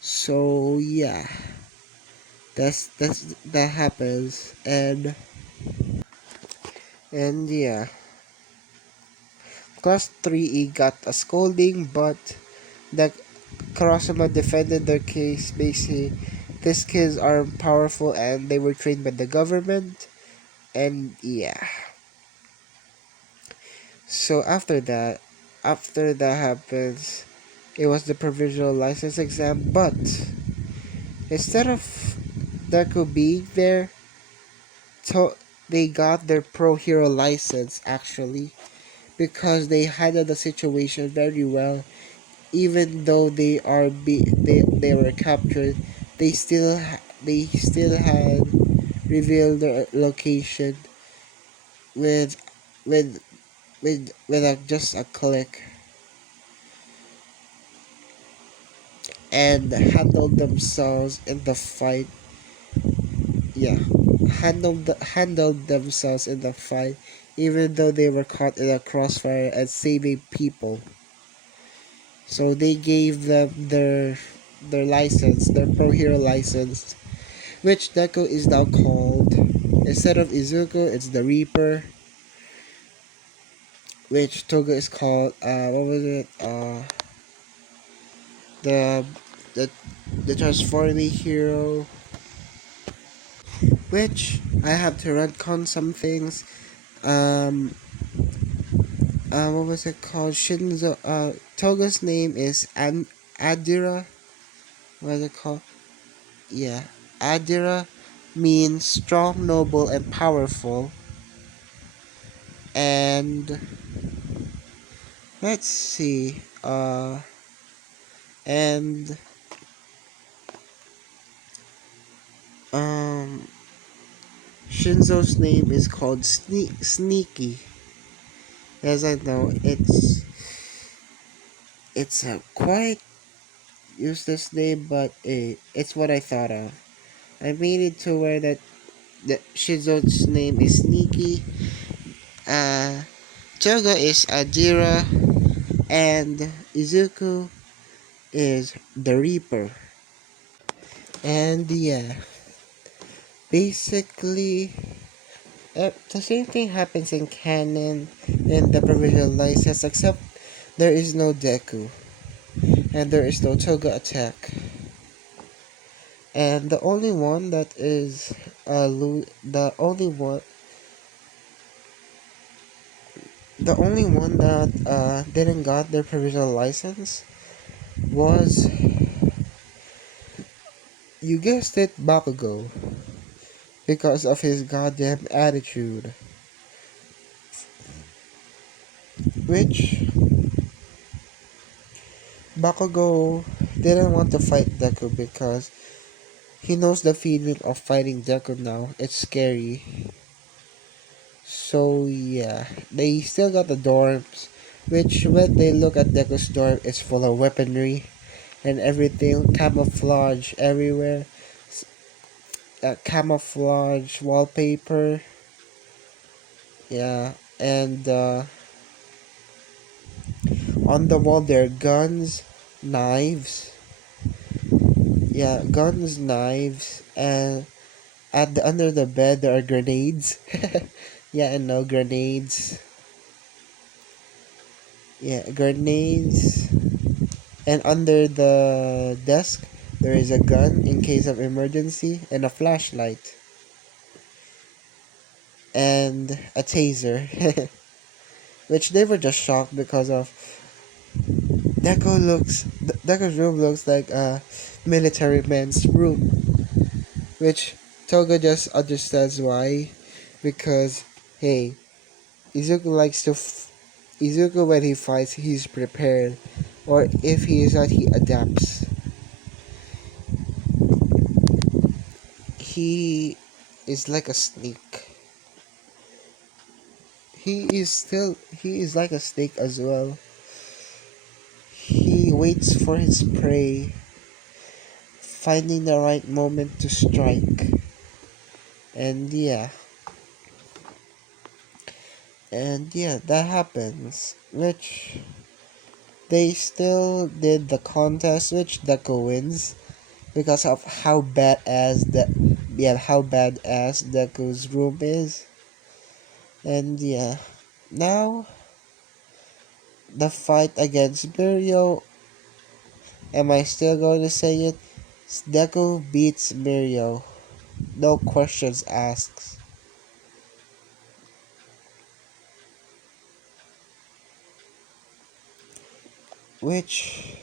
So yeah, that happens, and yeah, Class 3E got a scolding, but the Karasuma defended their case, basically. These kids are powerful and they were trained by the government, and yeah. So after that happens, it was the provisional license exam, but instead of Deku being there, to- they got their pro hero license actually because they handled the situation very well. Even though they were captured, they still had revealed their location with with just a click, and handled themselves in the fight. Yeah, handled themselves in the fight, even though they were caught in a crossfire and saving people. So they gave them their license, their pro hero license, which Deku is now called. Instead of Izuku, it's the Reaper, which Toga is called. What was it? The the the transforming hero, which I have to retcon some things. Um, what was it called? Shinzo. Toga's name is Adira. What is it called? Yeah, Adira means strong, noble, and powerful. And let's see. And um, Shinzo's name is called Sneaky. As I know, it's a quite useless name, but it's what I thought of. I made it to where that Shinzo's name is Sneaky. Uh, Toga is Adira, and Izuku is the Reaper. And yeah, basically, the same thing happens in canon in the provisional license, except there is no Deku and there is no Toga attack. And the only one that didn't got their provisional license was You guessed it, Bakugo. Because of his goddamn attitude. Which Bakugo didn't want to fight Deku because he knows the feeling of fighting Deku now. It's scary. So yeah, they still got the dorms, which when they look at Deku's dorm, it's full of weaponry and everything, camouflage everywhere, camouflage wallpaper, yeah, and on the wall there are guns, knives, yeah, guns, knives, and under the bed there are grenades, yeah, and no grenades, yeah, grenades. And under the desk, there is a gun in case of emergency, and a flashlight, and a taser. Which they were just shocked because of Deku's room looks like a military man's room. Which Toga just understands why. Because, hey, Izuku likes to. Izuku, when he fights, he's prepared. Or if he is not, he adapts. He is like a snake. He is like a snake as well. He waits for his prey, finding the right moment to strike. And yeah. And yeah, that happens. Which they still did the contest, which Deku wins because of how badass Deku's room is. And yeah. Now the fight against Mirio. Am I still going to say it? Deku beats Mirio. No questions asked. Which,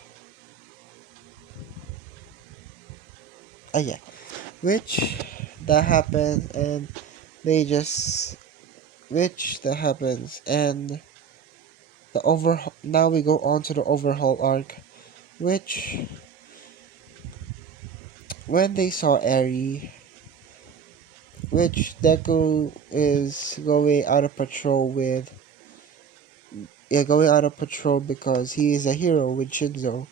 yeah. Which, that happens and they just, which that happens and the overhaul, now we go on to the overhaul arc. Which, when they saw Eri, which Deku is going out of patrol with, yeah, going out of patrol because he is a hero with Shinzo.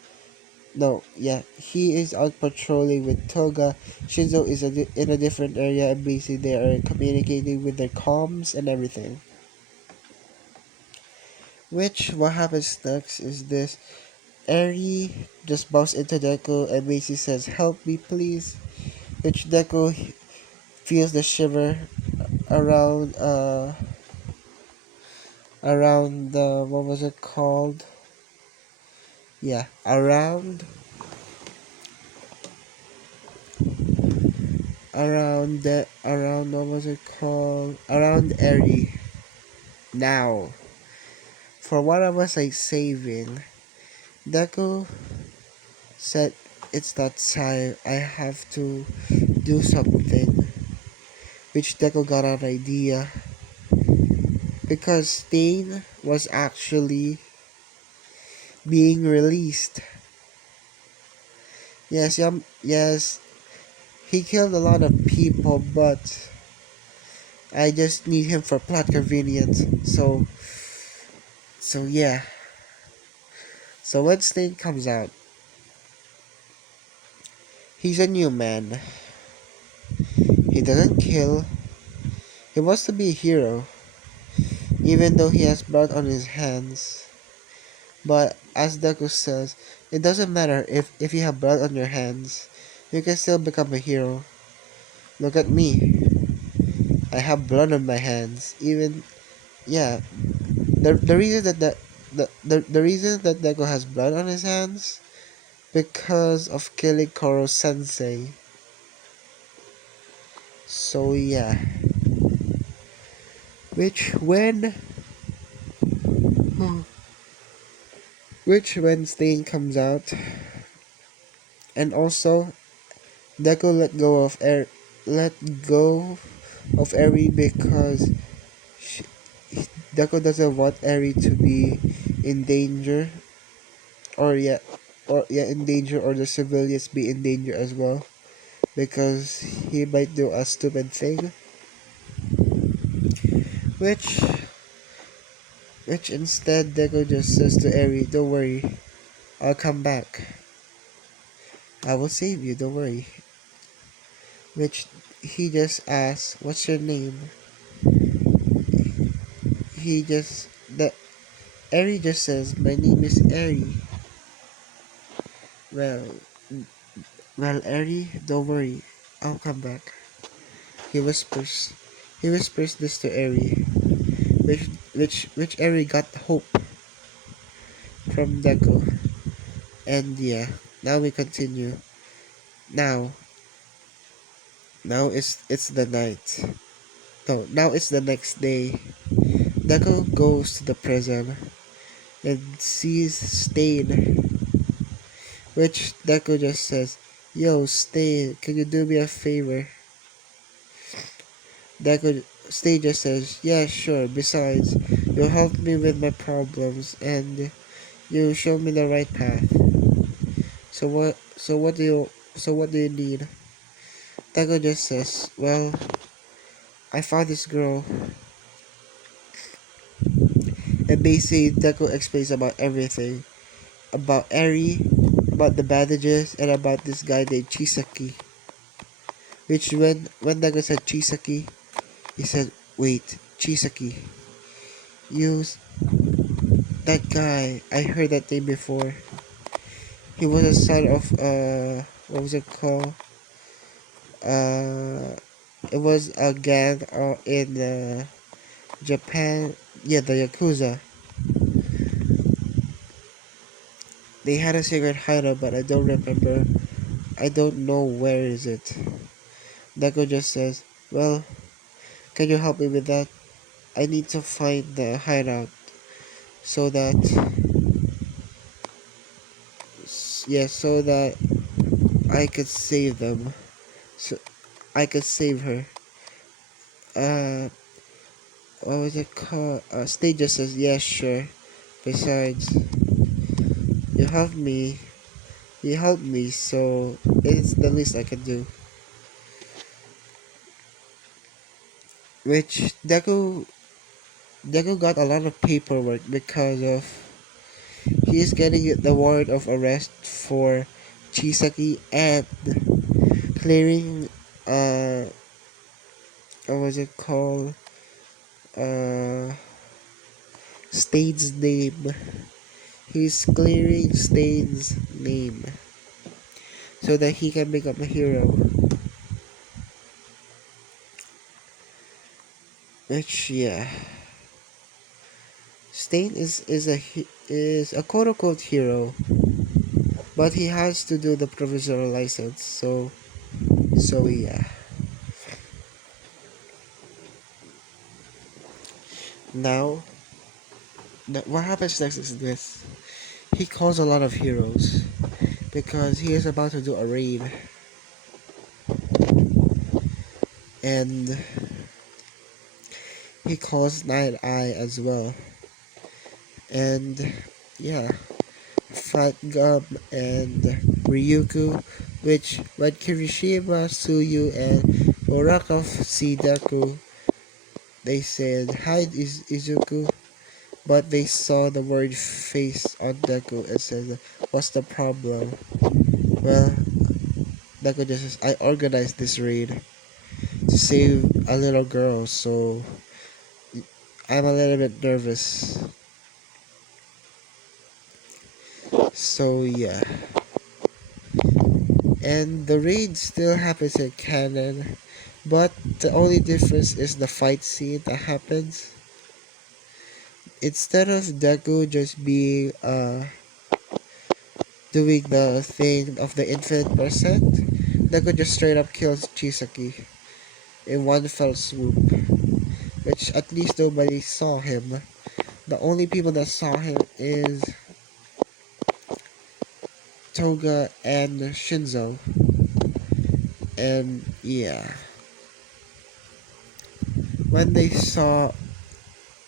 No, yeah, he is out patrolling with Toga. Shinzo is in a different area, and basically they are communicating with their comms and everything. Which, what happens next is this. Eri just bumps into Deku and basically says, "Help me, please." Which Deku feels the shiver around, around the, what was it called? Yeah, around what was it called? Around Eri. Now, for what I was like saving, Deku said it's that time I have to do something. Which Deku got an idea because Stain was actually being released. Yes, yes, he killed a lot of people, but I just need him for plot convenience. So yeah. So when Stain comes out, he's a new man. He doesn't kill. He wants to be a hero, even though he has blood on his hands. But as Deku says, it doesn't matter if you have blood on your hands. You can still become a hero. Look at me. I have blood on my hands. Even yeah, the reason that the reason that Deku has blood on his hands because of killing Koro Sensei. So yeah. Which when Stain comes out, and also Deku let go of Eri because she, Deku doesn't want Eri to be in danger, or yeah, in danger, or the civilians be in danger as well, because he might do a stupid thing, which instead Deku just says to Eri, "Don't worry, I'll come back. I will save you. Don't worry." Which he just asks, "What's your name?" He just the Eri just says, "My name is Eri." Well, Eri, don't worry, I'll come back. He whispers. He whispers this to Eri, which Eri got hope from Deku. And yeah, now we continue. Now, it's the night. No, now it's the next day. Deku goes to the prison and sees Stain, which Deku just says, "Yo, Stain, can you do me a favor?" Deku Stain just says, "Yeah, sure. Besides, you helped me with my problems and you show me the right path. So what do you need?" Deku just says, "Well, I found this girl." And basically Deku explains about everything. About Eri, about the bandages, and about this guy named Chisaki. Which when Deku said Chisaki, he said, "Wait, Chisaki. You that guy, I heard that name before. He was a son of what was it called? Uh it was a gang in Japan. Yeah, the Yakuza. They had a secret hideout, but I don't remember. I don't know where is it." Deku just says, "Well, can you help me with that? I need to find the hideout so that so that I could save them. So I could save her." Uh, what was it called? Stage just says, "Yeah, sure. Besides, you helped me. You helped me, so it's the least I can do." Which Deku got a lot of paperwork because of he is getting the warrant of arrest for Chisaki and clearing what was it called? Uh, Stain's name. He's clearing Stain's name so that he can become a hero. Which yeah, Stain is a quote unquote hero, but he has to do the provisional license. So yeah. Now, what happens next is this: he calls a lot of heroes because he is about to do a raid, and he calls Night Eye as well, and yeah, Fat Gum and Ryuku, which when Kirishima, Suyu, and Uraka see Deku, they said hi Izuku, but they saw the word face on Deku and said, "What's the problem?" Well, Deku just says, "I organized this raid to save a little girl, so I'm a little bit nervous." So yeah. And the raid still happens in canon, but the only difference is the fight scene that happens. Instead of Deku just being doing the thing of the infinite percent, Deku just straight up kills Chisaki in one fell swoop, which at least nobody saw him. The only people that saw him is Toga and Shinzo. And yeah, when they saw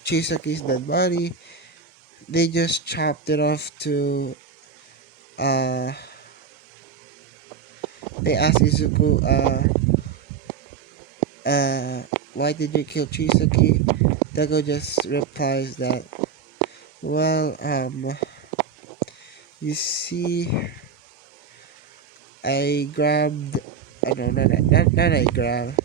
Chisaki's dead body, they just chopped it off to uh they asked Izuku uh why did you kill Chisaki? Deku just replies that, well, you see, I grabbed, no, not I grabbed.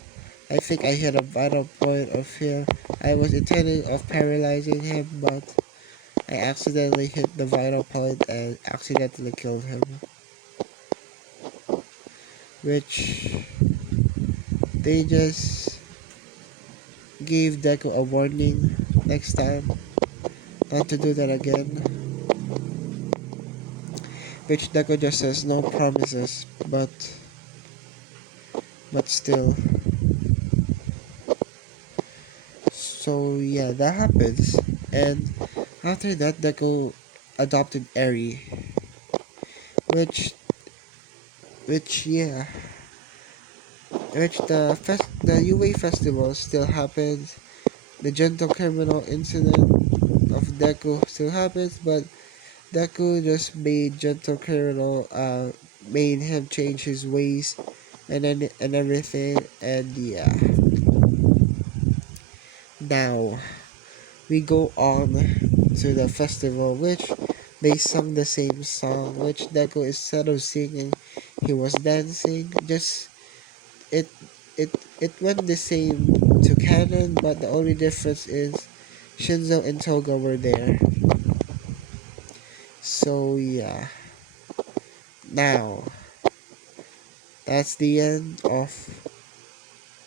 I think I hit a vital point of him. I was intending of paralyzing him, but I accidentally hit the vital point and accidentally killed him. Which they just gave Deku a warning next time not to do that again. Which Deku just says no promises, but still. So yeah, that happens. And after that, Deku adopted Eri, which yeah, which the UA festival still happens. The gentle criminal incident of Deku still happens, but Deku just made gentle criminal made him change his ways and everything. And yeah, now we go on to the festival, which they sung the same song, which Deku, instead of singing, he was dancing. Just it it it went the same to canon, but the only difference is Shinzo and Toga were there. So yeah, now that's the end of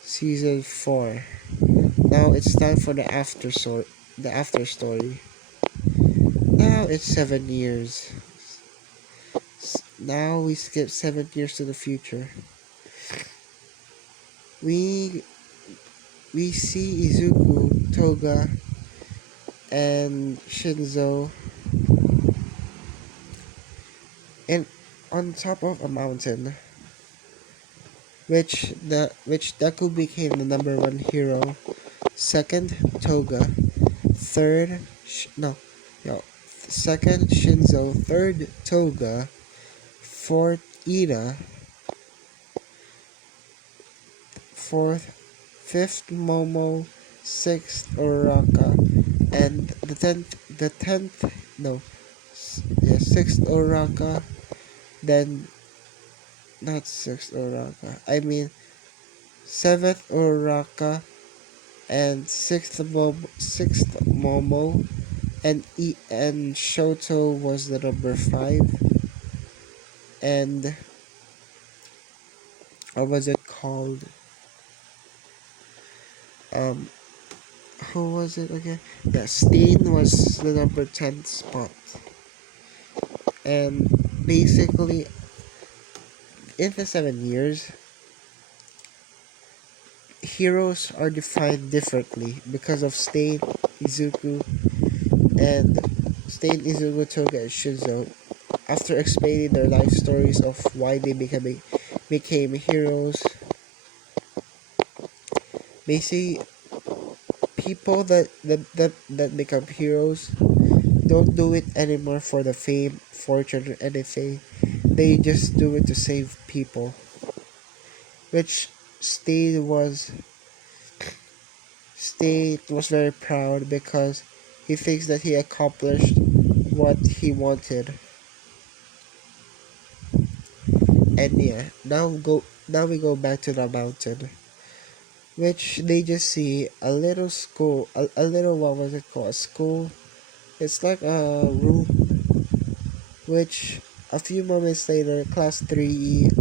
season 4. Now it's time for the after story. Now it's 7 years. Now we skip 7 years to the future. We we see Izuku, Toga, and Shinzo in on top of a mountain, which Deku became the number 1 hero. Second, Toga. Third, no, no. Second, Shinzo. Third, Toga. Fourth, Ida. Fourth, fifth, Momo. Sixth, Uraraka. And the tenth, no, yeah, sixth Uraraka. Then, not sixth Uraraka. I mean, seventh Uraraka and sixth Momo, and Shoto was the number 5, and what was it called? Um, who was it again? Yeah, Steen was the number 10 spot, and basically in the 7 years, heroes are defined differently because of Izuku, and Izuku, Toga, and Shinzo. After explaining their life stories of why they became heroes, basically people that become heroes don't do it anymore for the fame, fortune, or anything. They just do it to save people. Which State was very proud because he thinks that he accomplished what he wanted. And yeah, now we go back to the mountain, which they just see a little school, a little, what was it called? A school. It's like a room, which a few moments later, Class 3E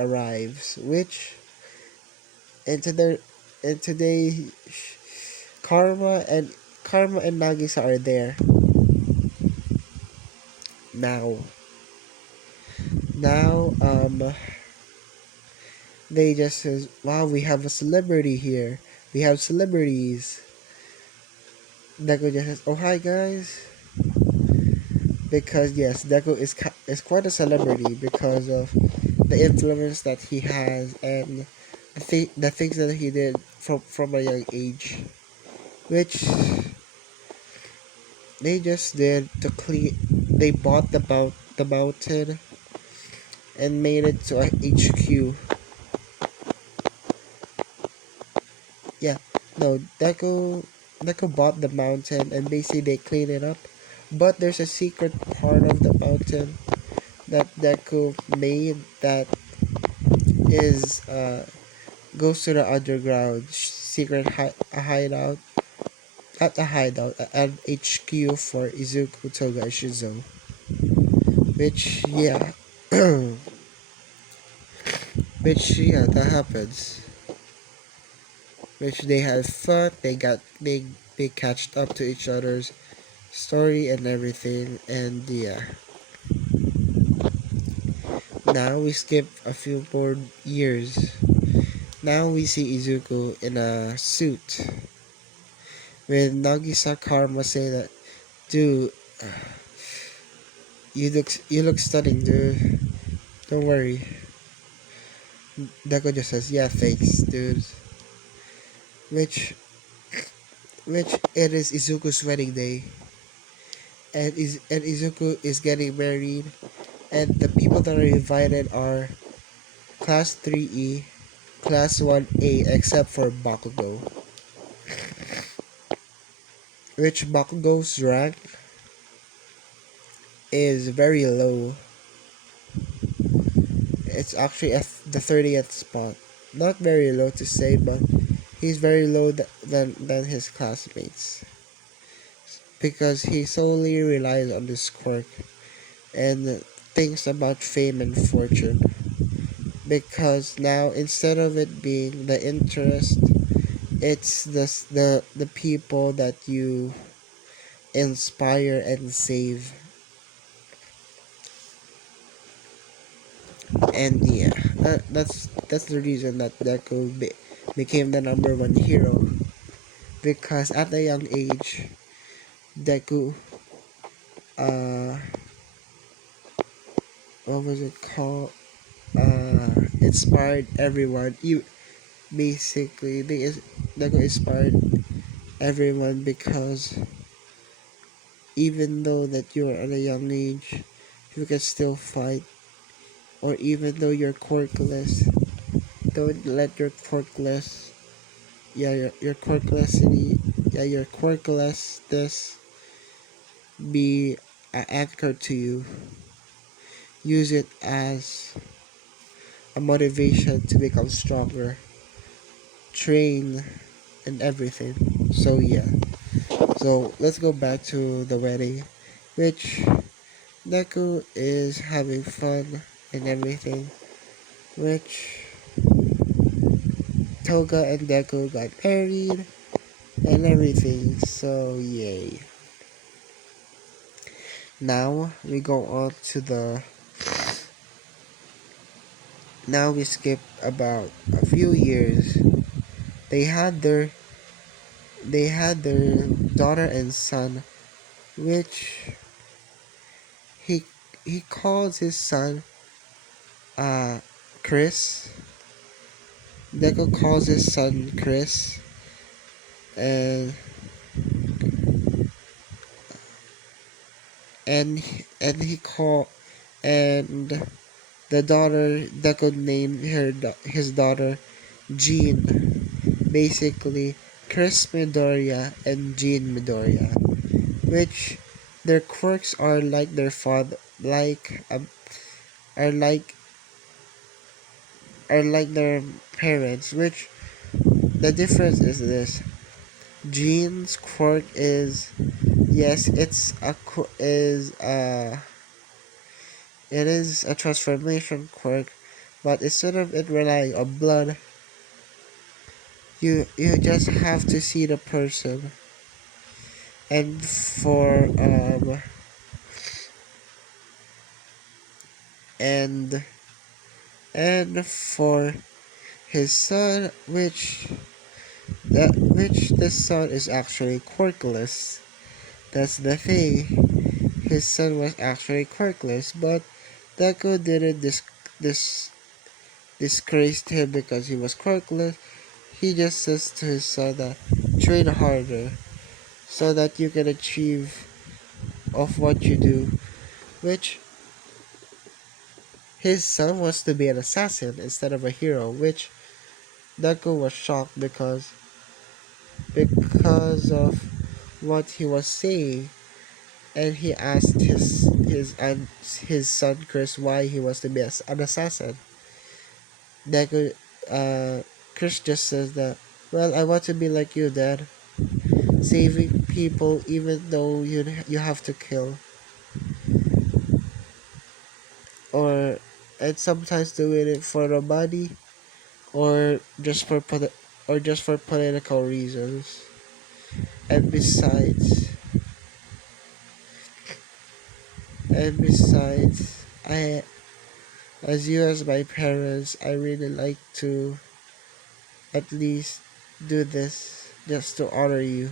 arrives, which and today Karma and Nagisa are there. Now, now, they just says, wow, we have a celebrity here. We have celebrities. Deku just says, oh, hi guys. because yes, Deku is quite a celebrity because of the influence that he has and the things that he did from a young age, which they just did to clean. They bought the mountain and made it to a HQ. Yeah, no, Deku bought the mountain and basically they clean it up. But there's a secret part of the mountain that Deku made that is goes to the underground secret hideout, at a hideout, an HQ for Izuku, Toga, and Shizo. Which yeah, which yeah, that happens. Which they had fun. They catched up to each other's story and everything, and yeah. Now we skip a few more years. Now we see Izuku in a suit with Nagisa Karma saying that, dude, you look stunning, dude. Don't worry. Deku just says, yeah, thanks, dude. Which which it is Izuku's wedding day, and Izuku is getting married, and the people that are invited are Class 3E, Class 1A, except for Bakugo. Which Bakugo's rank is very low. It's actually at the 30th spot. Not very low to say, but he's very low than his classmates. Because he solely relies on this quirk and thinks about fame and fortune. Because now, instead of it being the interest, it's the people that you inspire and save. And yeah, that's the reason that Deku became the number one hero, because at a young age, Deku, uh, what was it called? Inspired everyone. You basically Deku inspired everyone because even though that you're at a young age, you can still fight. Or even though you're quirkless, don't let your quirkless, your quirklessity, your quirklessness be an anchor to you. Use it as a motivation to become stronger, train, and everything. So yeah. So let's go back to the wedding, which Deku is having fun and everything, which Toga and Deku got married and everything. So yay. Now we go on to the. Now we skip about a few years. They had their they had their daughter and son, which he he calls his son uh Chris. Deku calls his son Chris, and and he call and the daughter Deku named his daughter Jean. Basically, Chris Midoriya and Jean Midoriya, which their quirks are like their father, are like are like their parents. Which the difference is this: Jean's quirk is, yes, it is a transformation quirk, but instead of it relying on blood, you just have to see the person, and and for his son, which the son is actually quirkless. That's the thing. his son was actually quirkless, but Deku didn't dis- disgraced him because he was quirkless. He just says to his son that train harder so that you can achieve of what you do, which his son wants to be an assassin instead of a hero, which Deku was shocked because of what he was saying, and he asked his son Chris why he wants to be an assassin. Deku, Chris just says that, well, I want to be like you, Dad, saving people even though you have to kill, or and sometimes doing it for the money, or just for political reasons. And besides, I as you as my parents, I really like to at least do this just to honor you.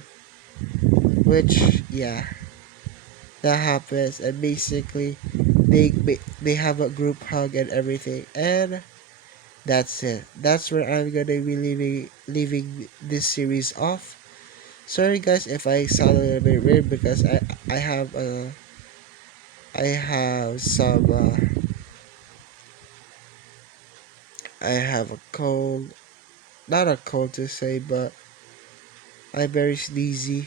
Which, yeah, that happens, and basically, they have a group hug and everything, and that's it. That's where I'm gonna be leaving this series off. Sorry guys if I sound a little bit weird because I have some I have a cold, not a cold to say, but I'm very sneezy.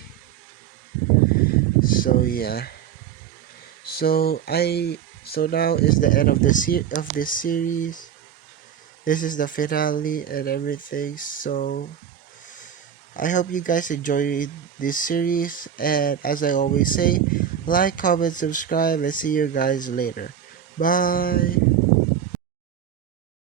So yeah. So now is the end of of this series. This is the finale and everything. So I hope you guys enjoyed this series, and as I always say, like, comment, subscribe, and see you guys later. Bye.